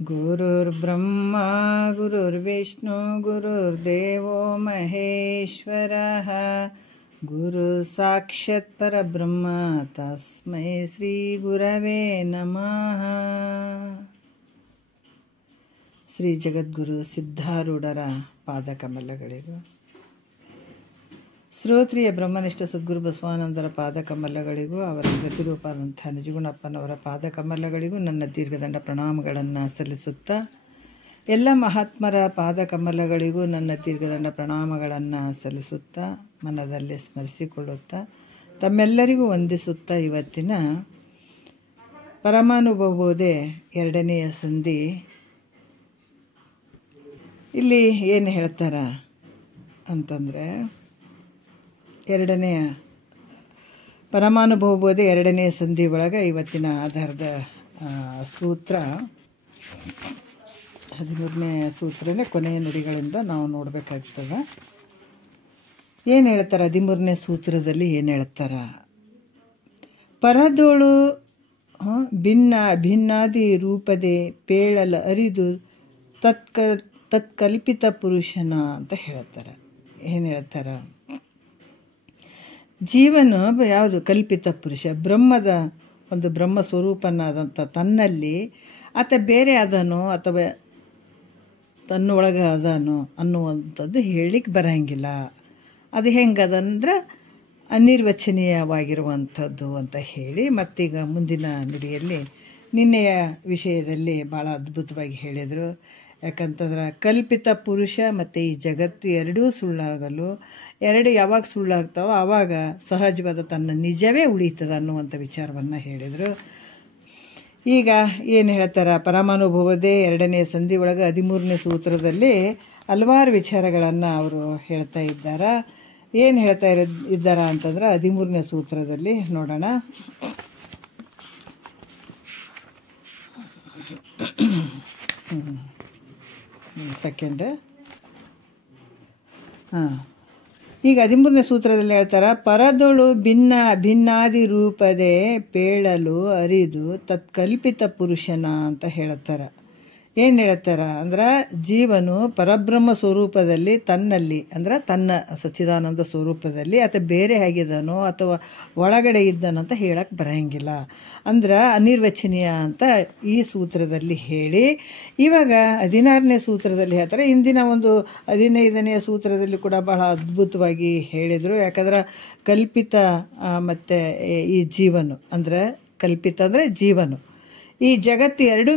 ಗುರುರ್ಬ್ರಹ್ಮ ಗುರುರ್ವಿಷ್ಣು ಗುರುರ್ದೇವೋ ಮಹೇಶ್ವರಃ ಗುರು ಸಾಕ್ಷಾತ್ ಪರಬ್ರಹ್ಮ ತಸ್ಮೈ ಶ್ರೀ ಗುರವೇ ನಮಃ. ಶ್ರೀ ಜಗದ್ಗುರು ಸಿದ್ಧಾರೂಢರ ಪಾದಕಮಲಗಳಿಗೂ, ಶ್ರೋತ್ರಿಯ ಬ್ರಹ್ಮನಿಷ್ಠ ಸದ್ಗುರು ಬಸವಾನಂದರ ಪಾದಕಮಲಗಳಿಗೂ, ಅವರ ಗತಿರೂಪಾದಂಥ ನಿಜಗುಣಪ್ಪನವರ ಪಾದಕಮಲಗಳಿಗೂ ನನ್ನ ದೀರ್ಘದಂಡ ಪ್ರಣಾಮಗಳನ್ನು ಸಲ್ಲಿಸುತ್ತಾ, ಎಲ್ಲ ಮಹಾತ್ಮರ ಪಾದಕಮಲಗಳಿಗೂ ನನ್ನ ದೀರ್ಘದಂಡ ಪ್ರಣಾಮಗಳನ್ನು ಸಲ್ಲಿಸುತ್ತಾ, ಮನದಲ್ಲಿ ಸ್ಮರಿಸಿಕೊಳ್ಳುತ್ತಾ, ತಮ್ಮೆಲ್ಲರಿಗೂ ವಂದಿಸುತ್ತಾ, ಇವತ್ತಿನ ಪರಮಾನುಭವಬೋಧೆ 2ನೇ ಸಂಧಿ ಇಲ್ಲಿ ಏನು ಹೇಳ್ತಾರ ಅಂತಂದರೆ, ಪರಮಾನುಭವಬೋಧೆ 2ನೇ ಸಂಧಿ ಒಳಗೆ ಇವತ್ತಿನ ಆಧಾರದ ಸೂತ್ರ 13ನೇ ಸೂತ್ರನೇ ಕೊನೆಯ ನುಡಿಗಳಿಂದ ನಾವು ನೋಡಬೇಕಾಗ್ತದೆ. ಏನು ಹೇಳ್ತಾರೆ 13ನೇ ಸೂತ್ರದಲ್ಲಿ? ಏನು ಹೇಳ್ತಾರ? ಪರದೋಳು ಭಿನ್ನಾದಿ ರೂಪದೆ ಪೇಳಲ ಅರಿದು ತತ್ಕಲ್ಪಿತ ಪುರುಷನ ಅಂತ ಹೇಳ್ತಾರೆ. ಏನು ಹೇಳ್ತಾರ? ಜೀವನ ಯಾವುದು? ಕಲ್ಪಿತ ಪುರುಷ, ಬ್ರಹ್ಮದ ಒಂದು ಬ್ರಹ್ಮ ಸ್ವರೂಪನಾದಂಥ ತನ್ನಲ್ಲಿ ಆತ ಬೇರೆ ಅದನೋ ಅಥವಾ ತನ್ನೊಳಗೆ ಅದಾನೋ ಅನ್ನುವಂಥದ್ದು ಹೇಳಲಿಕ್ಕೆ ಬರೋಂಗಿಲ್ಲ. ಅದು ಹೆಂಗದಂದ್ರೆ ಅನಿರ್ವಚನೀಯವಾಗಿರುವಂಥದ್ದು ಅಂತ ಹೇಳಿ, ಮತ್ತೀಗ ಮುಂದಿನ ನುಡಿಯಲ್ಲಿ ನಿನ್ನೆಯ ವಿಷಯದಲ್ಲಿ ಭಾಳ ಅದ್ಭುತವಾಗಿ ಹೇಳಿದರು. ಯಾಕಂತಂದ್ರೆ ಕಲ್ಪಿತ ಪುರುಷ ಮತ್ತು ಈ ಜಗತ್ತು ಎರಡೂ ಸುಳ್ಳಾಗಲು, ಎರಡು ಯಾವಾಗ ಸುಳ್ಳಾಗ್ತಾವೋ ಆವಾಗ ಸಹಜವಾದ ತನ್ನ ನಿಜವೇ ಉಳಿತದ ಅನ್ನುವಂಥ ವಿಚಾರವನ್ನು ಹೇಳಿದರು. ಈಗ ಏನು ಹೇಳ್ತಾರೆ? ಪರಮಾನುಭವದೇ 2ನೇ ಸಂಧಿ ಒಳಗೆ 13ನೇ ಸೂತ್ರದಲ್ಲಿ ಹಲವಾರು ವಿಚಾರಗಳನ್ನು ಅವರು ಹೇಳ್ತಾ ಇದ್ದಾರೆ. ಏನು ಹೇಳ್ತಾ ಇದ್ದಾರೆ ಅಂತಂದ್ರೆ 13ನೇ ಸೂತ್ರದಲ್ಲಿ ನೋಡೋಣ. ಸೆಕೆಂಡ್. ಈಗ 13ನೇ ಸೂತ್ರದಲ್ಲಿ ಹೇಳ್ತಾರೆ, ಪರದೊಳು ಭಿನ್ನಾದಿ ರೂಪದೆ ಪೇಳಲು ಅರಿದು ತತ್ಕಲ್ಪಿತ ಪುರುಷನ ಅಂತ ಹೇಳ್ತಾರೆ. ಏನು ಹೇಳ್ತಾರ ಅಂದ್ರೆ, ಜೀವನು ಪರಬ್ರಹ್ಮ ಸ್ವರೂಪದಲ್ಲಿ ತನ್ನಲ್ಲಿ ಅಂದ್ರೆ ತನ್ನ ಸಚ್ಚಿದಾನಂದ ಸ್ವರೂಪದಲ್ಲಿ ಆತ ಬೇರೆ ಆಗಿದ್ದಾನೋ ಅಥವಾ ಒಳಗಡೆ ಇದ್ದಾನಂತ ಹೇಳಕ್ಕೆ ಬರೋಂಗಿಲ್ಲ. ಅಂದ್ರೆ ಅನಿರ್ವಚನೀಯ ಅಂತ ಈ ಸೂತ್ರದಲ್ಲಿ ಹೇಳಿ, ಇವಾಗ 16ನೇ ಸೂತ್ರದಲ್ಲಿ ಹೇಳ್ತಾರೆ. ಇಂದಿನ ಒಂದು 15ನೇ ಸೂತ್ರದಲ್ಲಿ ಕೂಡ ಬಹಳ ಅದ್ಭುತವಾಗಿ ಹೇಳಿದರು. ಯಾಕಂದ್ರೆ ಕಲ್ಪಿತ ಮತ್ತು ಈ ಜೀವನು ಅಂದರೆ ಕಲ್ಪಿತ ಅಂದರೆ ಜೀವನು, ಈ ಜಗತ್ತು ಎರಡೂ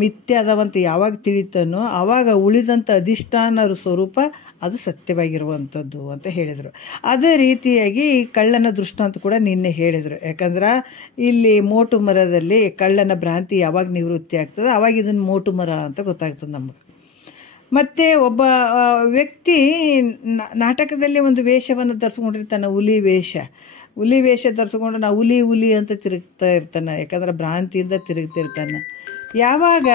ಮಿಥ್ಯ ಅದಾವಂತ ಯಾವಾಗ ತಿಳಿತಾನೋ ಆವಾಗ ಉಳಿದಂಥ ಅಧಿಷ್ಠಾನ ಸ್ವರೂಪ ಅದು ಸತ್ಯವಾಗಿರುವಂಥದ್ದು ಅಂತ ಹೇಳಿದರು. ಅದೇ ರೀತಿಯಾಗಿ ಕಳ್ಳನ ದೃಷ್ಟಾಂತ ಕೂಡ ನಿನ್ನೆ ಹೇಳಿದರು. ಯಾಕಂದ್ರೆ ಇಲ್ಲಿ ಮೋಟು ಮರದಲ್ಲಿ ಕಳ್ಳನ ಭ್ರಾಂತಿ ಯಾವಾಗ ನಿವೃತ್ತಿ ಆಗ್ತದೆ ಆವಾಗ ಇದನ್ನು ಮೋಟು ಮರ ಅಂತ ಗೊತ್ತಾಗ್ತದೆ ನಮಗೆ. ಮತ್ತು ಒಬ್ಬ ವ್ಯಕ್ತಿ ನಾಟಕದಲ್ಲಿ ಒಂದು ವೇಷವನ್ನು ಧರಿಸ್ಕೊಂಡಿರ್ತಾನೆ, ಹುಲಿ ವೇಷ ಧರಿಸ್ಕೊಂಡು ನಾವು ಹುಲಿ ಅಂತ ತಿರುಗ್ತಾ ಇರ್ತಾನೆ. ಯಾಕಂದ್ರೆ ಭ್ರಾಂತಿಯಿಂದ ತಿರುಗ್ತಿರ್ತಾನೆ. ಯಾವಾಗ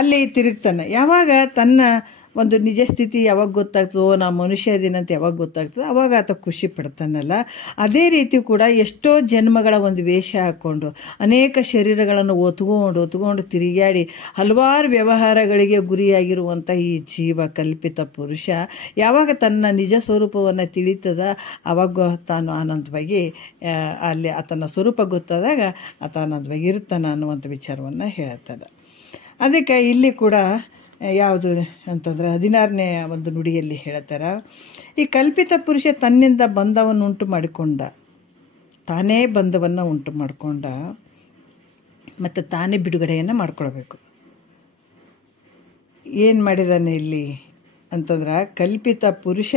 ಅಲ್ಲಿ ತಿರುಗ್ತಾನೆ, ಯಾವಾಗ ತನ್ನ ಒಂದು ನಿಜ ಸ್ಥಿತಿ ಯಾವಾಗ ಗೊತ್ತಾಗ್ತದೋ, ನಾ ಮನುಷ್ಯ ಇದೀನಂತ ಯಾವಾಗ ಗೊತ್ತಾಗ್ತದೆ ಆವಾಗ ಆತ ಖುಷಿ ಪಡ್ತಾನಲ್ಲ. ಅದೇ ರೀತಿ ಕೂಡ ಎಷ್ಟೋ ಜನ್ಮಗಳ ಒಂದು ವೇಷ ಹಾಕ್ಕೊಂಡು ಅನೇಕ ಶರೀರಗಳನ್ನು ಒತ್ಕೊಂಡು ತಿರುಗಾಡಿ ಹಲವಾರು ವ್ಯವಹಾರಗಳಿಗೆ ಗುರಿಯಾಗಿರುವಂಥ ಈ ಜೀವ ಕಲ್ಪಿತ ಪುರುಷ ಯಾವಾಗ ತನ್ನ ನಿಜ ಸ್ವರೂಪವನ್ನು ತಿಳಿತದ ಆವಾಗ ತಾನು ಆನಂದವಾಗಿ ಅಲ್ಲಿ ಆತನ ಸ್ವರೂಪ ಗೊತ್ತಾದಾಗ ಆತ ಆನಂದವಾಗಿ ಇರ್ತಾನೆ ಅನ್ನುವಂಥ ವಿಚಾರವನ್ನು ಹೇಳ್ತಾರೆ. ಅದಕ್ಕೆ ಇಲ್ಲಿ ಕೂಡ ಯಾವುದು ಅಂತಂದ್ರೆ 16ನೇ ಒಂದು ನುಡಿಯಲ್ಲಿ ಹೇಳ್ತಾರೆ, ಈ ಕಲ್ಪಿತ ಪುರುಷ ತನ್ನಿಂದ ಬಂಧವನ್ನು ಉಂಟು ಮಾಡಿಕೊಂಡ, ತಾನೇ ಬಂಧವನ್ನು ಉಂಟು ಮಾಡಿಕೊಂಡ ಮತ್ತು ತಾನೇ ಬಿಡುಗಡೆಯನ್ನು ಮಾಡ್ಕೊಳ್ಬೇಕು. ಏನು ಮಾಡಿದಾನೆ ಇಲ್ಲಿ ಅಂತಂದ್ರೆ, ಕಲ್ಪಿತ ಪುರುಷ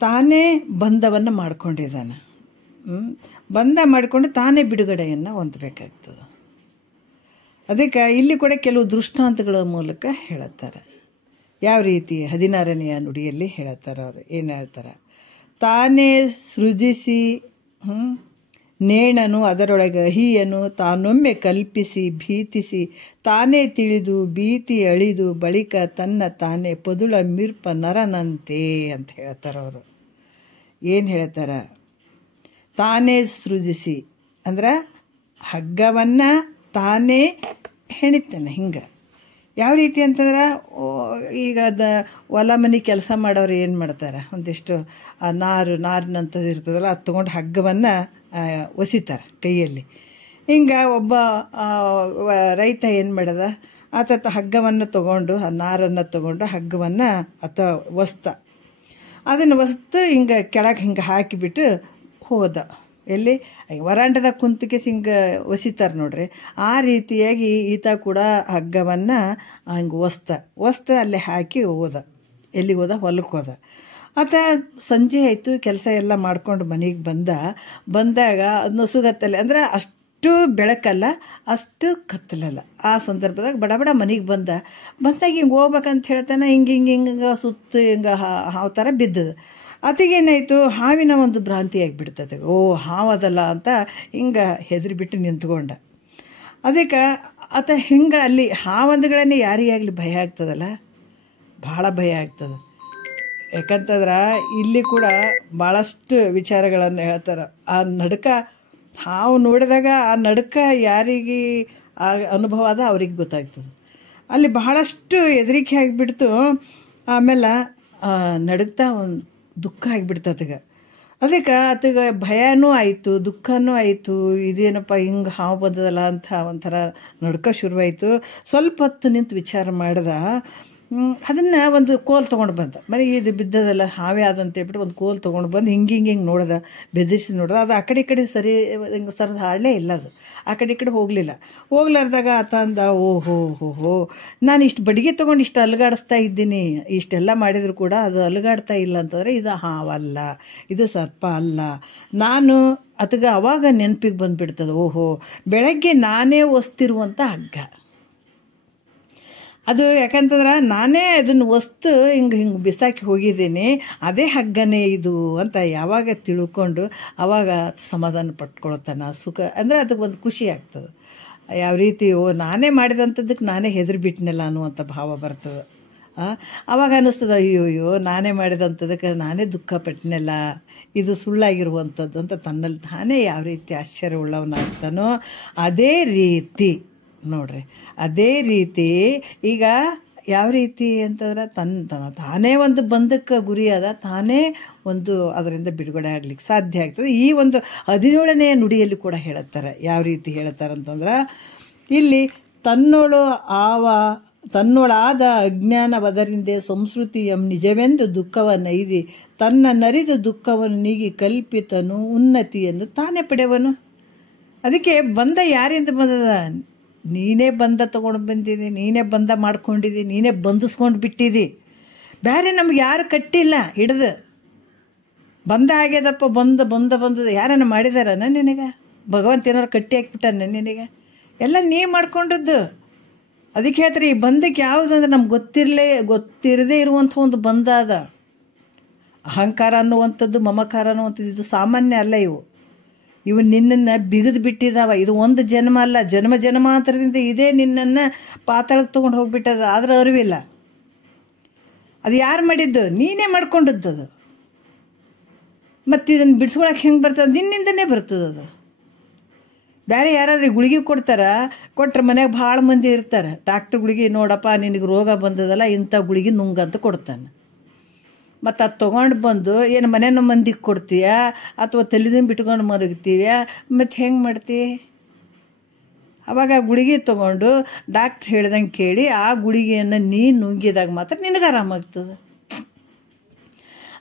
ತಾನೇ ಬಂಧವನ್ನು ಮಾಡ್ಕೊಂಡಿದ್ದಾನೆ. ಬಂಧ ಮಾಡಿಕೊಂಡು ತಾನೇ ಬಿಡುಗಡೆಯನ್ನು ಹೊಂದಬೇಕಾಗ್ತದೆ. ಅದಕ್ಕೆ ಇಲ್ಲಿ ಕೂಡ ಕೆಲವು ದೃಷ್ಟಾಂತಗಳ ಮೂಲಕ ಹೇಳುತ್ತಾರೆ. ಯಾವ ರೀತಿ 16ನೆಯ ನುಡಿಯಲ್ಲಿ ಹೇಳ್ತಾರೆ. ಅವರು ಏನು ಹೇಳ್ತಾರೆ? ತಾನೇ ಸೃಜಿಸಿ ನೇಣನು ಅದರೊಳಗೆ ಅಹಿಯನು ತಾನೊಮ್ಮೆ ಕಲ್ಪಿಸಿ ಭೀತಿಸಿ ತಾನೇ ತಿಳಿದು ಭೀತಿ ಅಳಿದು ಬಳಿಕ ತನ್ನ ತಾನೇ ಪದುಳ ಮಿರ್ಪ ನರನಂತೆ ಅಂತ ಹೇಳ್ತಾರೆ ಅವರು. ಏನು ಹೇಳ್ತಾರೆ? ತಾನೇ ಸೃಜಿಸಿ ಅಂದ್ರೆ ಹಗ್ಗವನ್ನು ತಾನೇ ಹೆಣಿತಾನೆ. ಹಿಂಗೆ ಯಾವ ರೀತಿ ಅಂತಂದ್ರೆ, ಈಗ ಹೊಲ ಮನೆ ಕೆಲಸ ಮಾಡೋರು ಏನು ಮಾಡ್ತಾರೆ, ಒಂದಿಷ್ಟು ಆ ನಾರಿನಂಥದ್ದು ಇರ್ತದಲ್ಲ, ಅದು ತೊಗೊಂಡು ಹಗ್ಗವನ್ನು ಒಸಿತಾರೆ ಕೈಯಲ್ಲಿ. ಹಿಂಗೆ ಒಬ್ಬ ರೈತ ಏನು ಮಾಡ್ಯದ, ಆತ ಹಗ್ಗವನ್ನು ತೊಗೊಂಡು ಆ ನಾರನ್ನು ತೊಗೊಂಡು ಹಗ್ಗವನ್ನು ಒಸ್ತ ಅದನ್ನು ಒಸ್ತು ಹಿಂಗೆ ಕೆಳಗೆ ಹಿಂಗೆ ಹಾಕಿಬಿಟ್ಟು ಹೋದ. ಎಲ್ಲಿ ವರಾಂಡದಾಗ ಕುಂತಕ್ಕೆ ಹಿಂಗೆ ಒಸಿತಾರೆ ನೋಡ್ರಿ, ಆ ರೀತಿಯಾಗಿ ಈತ ಕೂಡ ಹಗ್ಗವನ್ನು ಹಂಗೆ ಒಸ್ತ ಅಲ್ಲೇ ಹಾಕಿ ಹೋದ. ಎಲ್ಲಿಗೆ ಹೋದ? ಹೊಲಕ್ಕೆ ಹೋದ. ಆತ ಸಂಜೆ ಆಯಿತು, ಕೆಲಸ ಎಲ್ಲ ಮಾಡ್ಕೊಂಡು ಮನೆಗೆ ಬಂದಾಗ ನಸುಗತ್ತಲೆ ಅಂದರೆ ಅಷ್ಟು ಬೆಳಕಲ್ಲ, ಅಷ್ಟು ಕತ್ತಲಲ್ಲ. ಆ ಸಂದರ್ಭದಾಗ ಬಡ ಮನೆಗೆ ಬಂದಾಗ ಹಿಂಗೆ ಹೋಗ್ಬೇಕಂತ ಹೇಳ್ತಾನೆ. ಹಿಂಗೆ ಸುತ್ತು ಹಿಂಗೆ ಹಾವು ಥರ ಬಿದ್ದದು. ಆತಗೇನಾಯಿತು, ಹಾವಿನ ಒಂದು ಭ್ರಾಂತಿ ಆಗಿಬಿಡ್ತದೆ. ಓ ಹಾವದಲ್ಲ ಅಂತ ಹಿಂಗೆ ಹೆದರಿಬಿಟ್ಟು ನಿಂತ್ಕೊಂಡ. ಅದಕ್ಕೆ ಆತ ಹಿಂಗೆ ಅಲ್ಲಿ ಹಾವಂದುಗಳನ್ನೇ ಯಾರಿಗಾಗಲಿ ಭಯ ಆಗ್ತದಲ್ಲ, ಭಾಳ ಭಯ ಆಗ್ತದೆ. ಯಾಕಂತಂದ್ರೆ ಇಲ್ಲಿ ಕೂಡ ಭಾಳಷ್ಟು ವಿಚಾರಗಳನ್ನು ಹೇಳ್ತಾರೆ. ಆ ನಡುಕ ಹಾವು ನೋಡಿದಾಗ ಆ ನಡುಕ ಯಾರಿಗೆ ಆ ಅನುಭವ ಅದ ಅವ್ರಿಗೆ ಗೊತ್ತಾಗ್ತದೆ. ಅಲ್ಲಿ ಬಹಳಷ್ಟು ಹೆದರಿಕೆ ಆಗಿಬಿಡ್ತು. ಆಮೇಲೆ ನಡುಗ್ತಾ ಒಂದು ದುಃಖ ಆಗಿಬಿಡ್ತದಗ. ಅದಕ್ಕೆ ಆತಗೆ ಭಯನೂ ಆಯಿತು, ದುಃಖನೂ ಆಯಿತು. ಇದೇನಪ್ಪ ಹಿಂಗೆ ಹಾವು ಬಂದದಲ್ಲ ಅಂತ ಒಂಥರ ನಡ್ಕ ಶುರುವಾಯಿತು. ಸ್ವಲ್ಪ ಹೊತ್ತು ನಿಂತು ವಿಚಾರ ಮಾಡ್ದ. ಅದನ್ನು ಒಂದು ಕೋಲ್ ತೊಗೊಂಡು ಬಂದ. ಮನೆ ಇದು ಬಿದ್ದದಲ್ಲ ಹಾವೇ ಆದಂತ ಹೇಳ್ಬಿಟ್ಟು ಒಂದು ಕೋಲ್ ತೊಗೊಂಡು ಬಂದು ಹಿಂಗೆ ನೋಡ್ದ, ಬೆದರಿಸಿ ನೋಡ್ದ. ಅದು ಆ ಕಡೆ ಈ ಕಡೆ ಹಿಂಗೆ ಸರಿದು ಹಾಡಲೇ ಇಲ್ಲ. ಅದು ಆ ಕಡೆ ಈ ಕಡೆ ಹೋಗ್ಲಾರ್ದಾಗ ಆತ ಅಂದ, ಓಹೋ ನಾನು ಇಷ್ಟು ಬಡಿಗೆ ತೊಗೊಂಡು ಇಷ್ಟು ಅಲುಗಾಡಿಸ್ತಾ ಇದ್ದೀನಿ, ಇಷ್ಟೆಲ್ಲ ಮಾಡಿದರೂ ಕೂಡ ಅದು ಅಲುಗಾಡ್ತಾ ಇಲ್ಲ ಅಂತಂದರೆ ಇದು ಹಾವಲ್ಲ, ಇದು ಸರ್ಪ ಅಲ್ಲ. ನಾನು ಅದಕ್ಕೆ ಅವಾಗ ನೆನಪಿಗೆ ಬಂದುಬಿಡ್ತದೆ, ಓಹೋ ಬೆಳಗ್ಗೆ ನಾನೇ ಒಸ್ತಿರುವಂಥ ಹಗ್ಗ ಅದು. ಯಾಕಂತಂದ್ರೆ ನಾನೇ ಅದನ್ನು ವಸ್ತು ಹಿಂಗೆ ಬಿಸಾಕಿ ಹೋಗಿದ್ದೀನಿ, ಅದೇ ಹಗ್ಗನೇ ಇದು ಅಂತ ಯಾವಾಗ ತಿಳ್ಕೊಂಡು ಆವಾಗ ಸಮಾಧಾನ ಪಟ್ಕೊಳ್ತಾನೆ. ಸುಖ ಅಂದರೆ ಅದಕ್ಕೆ ಒಂದು ಖುಷಿ ಆಗ್ತದೆ. ಯಾವ ರೀತಿ ನಾನೇ ಮಾಡಿದಂಥದ್ದಕ್ಕೆ ನಾನೇ ಹೆದರಿಬಿಟ್ನಲ್ಲ ಅನ್ನುವಂಥ ಭಾವ ಬರ್ತದೆ. ಆವಾಗ ಅನ್ನಿಸ್ತದೆ, ಅಯ್ಯೋ ನಾನೇ ಮಾಡಿದಂಥದಕ್ಕೆ ನಾನೇ ದುಃಖ ಪಟ್ಟನಲ್ಲ, ಇದು ಸುಳ್ಳಾಗಿರುವಂಥದ್ದು ಅಂತ ತನ್ನಲ್ಲಿ ತಾನೇ ಯಾವ ರೀತಿ ಆಶ್ಚರ್ಯವುಳ್ಳವನಾಗ್ತಾನೋ ಅದೇ ರೀತಿ ನೋಡ್ರಿ. ಅದೇ ರೀತಿ ಈಗ ಯಾವ ರೀತಿ ಅಂತಂದ್ರೆ ತಾನೇ ಒಂದು ಬಂಧಕ್ಕೆ ಗುರಿಯಾದ, ತಾನೇ ಒಂದು ಅದರಿಂದ ಬಿಡುಗಡೆ ಆಗ್ಲಿಕ್ಕೆ ಸಾಧ್ಯ ಆಗ್ತದೆ. ಈ ಒಂದು 17ನೇ ನುಡಿಯಲ್ಲಿ ಕೂಡ ಹೇಳುತ್ತಾರೆ. ಯಾವ ರೀತಿ ಹೇಳ್ತಾರೆ ಅಂತಂದ್ರೆ, ಇಲ್ಲಿ ತನ್ನೊಳಾದ ಅಜ್ಞಾನವದರಿಂದೆ ಸಂಸ್ಕೃತಿಯಂ ನಿಜವೆಂದು ದುಃಖವನ್ನೈದಿ ತನ್ನ ನರಿದು ದುಃಖವನ್ನು ನೀಗಿ ಕಲ್ಪಿತನು ಉನ್ನತಿಯನ್ನು ತಾನೇ ಪಡೆಯವನು. ಅದಕ್ಕೆ ಬಂದ ಯಾರಿಂದ ಬಂದದ? ನೀನೇ ಬಂದ ತೊಗೊಂಡು ಬಂದಿದ್ದಿ, ನೀನೇ ಬಂದ ಮಾಡ್ಕೊಂಡಿದ್ದಿ, ನೀನೇ ಬಂಧಿಸ್ಕೊಂಡು ಬಿಟ್ಟಿದ್ದಿ. ಬೇರೆ ನಮ್ಗೆ ಯಾರು ಕಟ್ಟಿಲ್ಲ, ಹಿಡ್ದು ಬಂದ ಆಗ್ಯದಪ್ಪ, ಬಂದದ ಯಾರನ್ನ ಮಾಡಿದಾರನ ನಿನಗೆ? ಭಗವಂತ ಏನಾರು ಕಟ್ಟಿ ಹಾಕ್ಬಿಟ್ಟಾನ ನಿನಗೆ? ಎಲ್ಲ ನೀ ಮಾಡ್ಕೊಂಡದ್ದು. ಅದಕ್ಕೆ ಹೇಳ್ತಾರೆ, ಈ ಬಂದಕ್ಕೆ ಯಾವುದಂದ್ರೆ ನಮ್ಗೆ ಗೊತ್ತಿರದೇ ಇರುವಂಥ ಒಂದು ಬಂದ ಅದ. ಅಹಂಕಾರ ಅನ್ನುವಂಥದ್ದು, ಮಮಕಾರ ಅನ್ನುವಂಥದ್ದು ಇದು ಸಾಮಾನ್ಯ ಅಲ್ಲ. ಇವು ನಿನ್ನನ್ನು ಬಿಗಿದು ಬಿಟ್ಟಿದ್ದಾವ. ಇದು ಒಂದು ಜನ್ಮ ಅಲ್ಲ, ಜನ್ಮಾಂತರದಿಂದ ಇದೇ ನಿನ್ನನ್ನು ಪಾತಾಳಕ್ಕೆ ತೊಗೊಂಡು ಹೋಗ್ಬಿಟ್ಟದ. ಆದ್ರೆ ಅರಿವಿಲ್ಲ. ಅದು ಯಾರು ಮಾಡಿದ್ದು? ನೀನೇ ಮಾಡ್ಕೊಂಡದ್ದು. ಮತ್ತು ಇದನ್ನು ಬಿಡಿಸ್ಕೊಳಕ್ಕೆ ಹೆಂಗೆ ಬರ್ತದೆ? ನಿನ್ನಿಂದನೇ ಬರ್ತದೆ. ಅದು ಬೇರೆ ಯಾರಾದ್ರೂ ಗುಳಿಗೆ ಕೊಟ್ರೆ ಮನ್ಯಾಗ ಭಾಳ ಮಂದಿ ಇರ್ತಾರೆ. ಡಾಕ್ಟ್ರ್ ಗುಳಿಗೆ, ನೋಡಪ್ಪ ನಿನಗೆ ರೋಗ ಬಂದದಲ್ಲ, ಇಂಥ ಗುಳಿಗೆ ನುಂಗಂತ ಕೊಡ್ತಾನೆ. ಮತ್ತು ಅದು ತೊಗೊಂಡು ಬಂದು ಏನು ಮನೇನ ಮಂದಿಗೆ ಕೊಡ್ತೀಯ ಅಥವಾ ತಲೆದಿಂದ ಬಿಟ್ಕೊಂಡು ಮಲಗ್ತೀಯ? ಮತ್ತು ಹೆಂಗೆ ಮಾಡ್ತಿ? ಅವಾಗ ಆ ಗುಳಿಗೆ ತೊಗೊಂಡು ಡಾಕ್ಟ್ರ್ ಹೇಳ್ದಂಗೆ ಕೇಳಿ ಆ ಗುಳಿಗೆಯನ್ನು ನೀನು ನುಂಗಿದಾಗ ಮಾತ್ರ ನಿನಗೆ ಆರಾಮಾಗ್ತದೆ.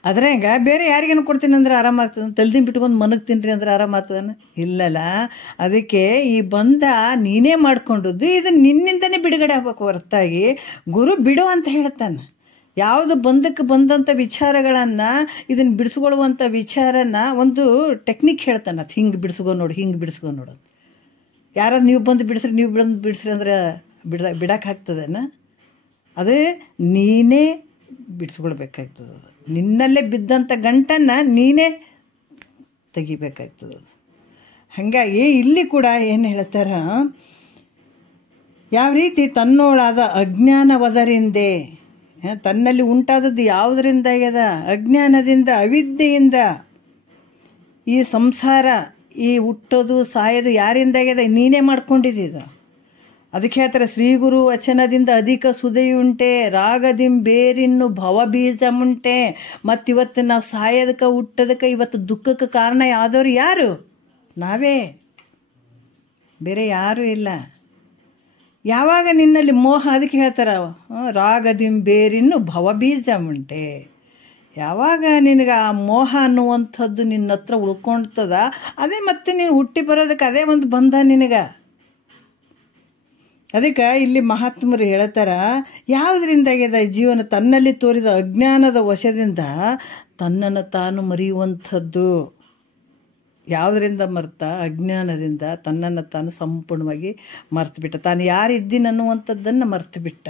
ಅದ್ರ ಹೆಂಗೆ ಬೇರೆ ಯಾರಿಗೇನು ಕೊಡ್ತೀನಿ ಅಂದ್ರೆ ಆರಾಮಾಗ್ತದೆ? ತಲೆದಿಂದ ಬಿಟ್ಕೊಂಡು ಮನಗ್ತೀನಿ ಅಂದ್ರೆ ಆರಾಮಾಗ್ತದನ? ಇಲ್ಲಲ್ಲ. ಅದಕ್ಕೆ ಈ ಬಂದ ನೀನೇ ಮಾಡ್ಕೊಂಡದ್ದು, ಇದು ನಿನ್ನಿಂದನೇ ಬಿಡುಗಡೆ ಆಗ್ಬೇಕು ಹೊರತಾಗಿ ಗುರು ಬಿಡು ಅಂತ ಹೇಳ್ತಾನೆ. ಯಾವುದು ಬಂದಕ್ಕೆ ಬಂದಂಥ ವಿಚಾರಗಳನ್ನು ಇದನ್ನು ಬಿಡಿಸ್ಕೊಳ್ಳುವಂಥ ವಿಚಾರನ ಒಂದು ಟೆಕ್ನಿಕ್ ಹೇಳ್ತಾನೆ. ಅದು ಹಿಂಗೆ ಬಿಡಿಸ್ಕೊ ನೋಡು. ಯಾರಾದ್ರು ನೀವು ಬಂದು ಬಿಡಿಸ್ರಿ ಅಂದ್ರೆ ಬಿಡಕ್ಕೆ ಆಗ್ತದೇನ? ಅದೇ ನೀನೇ ಬಿಡಿಸ್ಕೊಳ್ಬೇಕಾಗ್ತದೆ. ನಿನ್ನಲ್ಲೇ ಬಿದ್ದಂಥ ಗಂಟನ್ನು ನೀನೇ ತೆಗಿಬೇಕಾಗ್ತದೆ. ಹಾಗಾಗಿ ಇಲ್ಲಿ ಕೂಡ ಏನು ಹೇಳ್ತಾರ, ಯಾವ ರೀತಿ ತನ್ನೋಳಾದ ಅಜ್ಞಾನವದರಿಂದೆ, ತನ್ನಲ್ಲಿ ಉಂಟಾದದ್ದು ಯಾವುದರಿಂದ ಆಗ್ಯದ? ಅಜ್ಞಾನದಿಂದ, ಅವಿದ್ಯೆಯಿಂದ. ಈ ಸಂಸಾರ, ಈ ಹುಟ್ಟೋದು ಸಾಯೋದು ಯಾರಿಂದ ಆಗ್ಯದ? ನೀನೇ ಮಾಡ್ಕೊಂಡಿದ್ದೀದ. ಅದಕ್ಕೆ ಹೇಳ್ತಾರೆ, ಶ್ರೀಗುರು ವಚನದಿಂದ ಅಧಿಕ ಸುದೆಯುಂಟೆ, ರಾಗದಿಂ ಬೇರಿನ್ನು ಭವಬೀಜ ಮುಂಟೆ. ಮತ್ತಿವತ್ತು ನಾವು ಸಾಯೋದಕ್ಕೆ ಹುಟ್ಟೋದಕ್ಕೆ ಇವತ್ತು ದುಃಖಕ್ಕೆ ಕಾರಣ ಯಾವ್ದವ್ರು? ಯಾರು? ನಾವೇ, ಬೇರೆ ಯಾರೂ ಇಲ್ಲ. ಯಾವಾಗ ನಿನ್ನಲ್ಲಿ ಮೋಹ, ಅದಕ್ಕೆ ಹೇಳ್ತಾರ ರಾಗದಿಂ ಬೇರಿನ್ನು ಭವಬೀಜ ಮುಂಟೆ. ಯಾವಾಗ ನಿನಗೆ ಆ ಮೋಹ ಅನ್ನುವಂಥದ್ದು ನಿನ್ನ ಹತ್ರ ಉಳ್ಕೊಳ್ತದ, ಅದೇ ಮತ್ತೆ ನೀನು ಹುಟ್ಟಿ ಬರೋದಕ್ಕೆ ಅದೇ ಒಂದು ಬಂಧ ನಿನಗೆ. ಅದಕ್ಕೆ ಇಲ್ಲಿ ಮಹಾತ್ಮರು ಹೇಳ್ತಾರ, ಯಾವುದರಿಂದಾಗ್ಯದ ಜೀವನ? ತನ್ನಲ್ಲಿ ತೋರಿದ ಅಜ್ಞಾನದ ವಶದಿಂದ ತನ್ನನ್ನು ತಾನು ಮರೆಯುವಂಥದ್ದು. ಯಾವುದರಿಂದ ಮರ್ತ? ಅಜ್ಞಾನದಿಂದ ತನ್ನನ್ನು ತಾನು ಸಂಪೂರ್ಣವಾಗಿ ಮರ್ತು ಬಿಟ್ಟ. ತಾನು ಯಾರಿದ್ದೀನಿ ಅನ್ನುವಂಥದ್ದನ್ನು ಮರ್ತು ಬಿಟ್ಟ.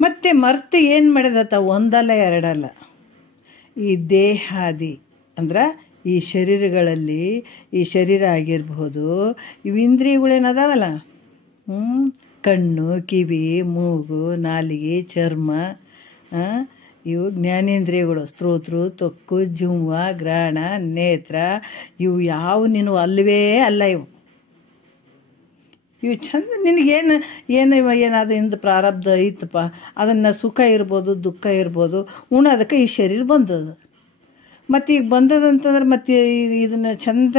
ಮತ್ತು ಮರ್ತು ಏನು ಮಾಡಿದತ್ತ? ಒಂದಲ್ಲ ಎರಡಲ್ಲ, ಈ ದೇಹಾದಿ ಅಂದ್ರೆ ಈ ಶರೀರಗಳಲ್ಲಿ, ಈ ಶರೀರ ಆಗಿರ್ಬೋದು, ಇವು ಇಂದ್ರಿಯಗಳೇನದಾವಲ್ಲ, ಕಣ್ಣು, ಕಿವಿ, ಮೂಗು, ನಾಲಿಗೆ, ಚರ್ಮ, ಇವು ಜ್ಞಾನೇಂದ್ರಿಯಗಳು. ಸ್ತೋತ್ರ, ತ್ವಕ್ಕು, ಜಿವ್ವ, ಗ್ರಾಣ, ನೇತ್ರ, ಇವು ಯಾವ ನೀನು ಅಲ್ಲವೇ ಅಲ್ಲ. ಇವು ಚಂದ ನಿನಗೇನು ಏನಾದ್ರು ಇಂದು ಪ್ರಾರಬ್ಧ ಐತಪ್ಪ, ಅದನ್ನು ಸುಖ ಇರ್ಬೋದು, ದುಃಖ ಇರ್ಬೋದು, ಉಣೋದಕ್ಕೆ ಈ ಶರೀರ ಬಂದದ. ಮತ್ತು ಈಗ ಬಂದದಂತಂದ್ರೆ ಮತ್ತೆ ಇದನ್ನು ಚಂದ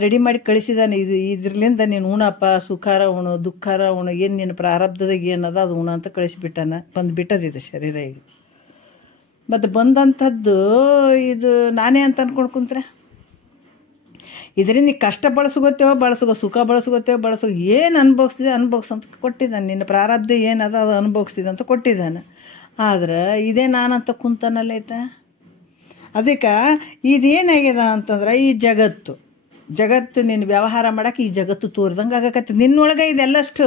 ರೆಡಿ ಮಾಡಿ ಕಳಿಸಿದಾನೆ. ಇದ್ರಲಿಂದ ನೀನು ಉಣಪ್ಪ, ಸುಖಾರ ಉಣು, ದುಃಖಾರ ಉಣು, ಏನು ನಿನ್ನ ಪ್ರಾರಬ್ಧದಾಗ ಏನದ ಅದು ಉಣ ಅಂತ ಕಳಿಸಿಬಿಟ್ಟಾನ. ಬಂದುಬಿಟ್ಟದಿದೆ ಶರೀರ ಈಗ. ಮತ್ತು ಬಂದಂಥದ್ದು ಇದು ನಾನೇ ಅಂತ ಅಂದ್ಕೊಂಡು ಕುಂತ್ರೆ ಇದರಿಂದ ನೀ ಕಷ್ಟ ಬಳಸ್ಕೋತೇವೋ ಸುಖ ಬಳಸ್ಕೋ ಏನು ಅನುಭವಿಸಿದೆ ಅಂತ ಕೊಟ್ಟಿದ್ದಾನೆ. ನಿನ್ನ ಪ್ರಾರಬ್ಧ ಏನದ ಅದು ಅನುಭವಿಸಿದೆ ಅಂತ ಕೊಟ್ಟಿದ್ದಾನೆ. ಆದ್ರೆ ಇದೇ ನಾನಂತ ಕುಂತನಲ್ಲೈತ. ಅದಕ್ಕೆ ಇದೇನಾಗ್ಯದ ಅಂತಂದ್ರೆ, ಈ ಜಗತ್ತು ನಿನ್ನ ವ್ಯವಹಾರ ಮಾಡೋಕೆ ಈ ಜಗತ್ತು ತೋರಿದಂಗೆ ಆಗಕತ್ತೆ. ನಿನ್ನೊಳಗೆ ಇದೆಲ್ಲಷ್ಟು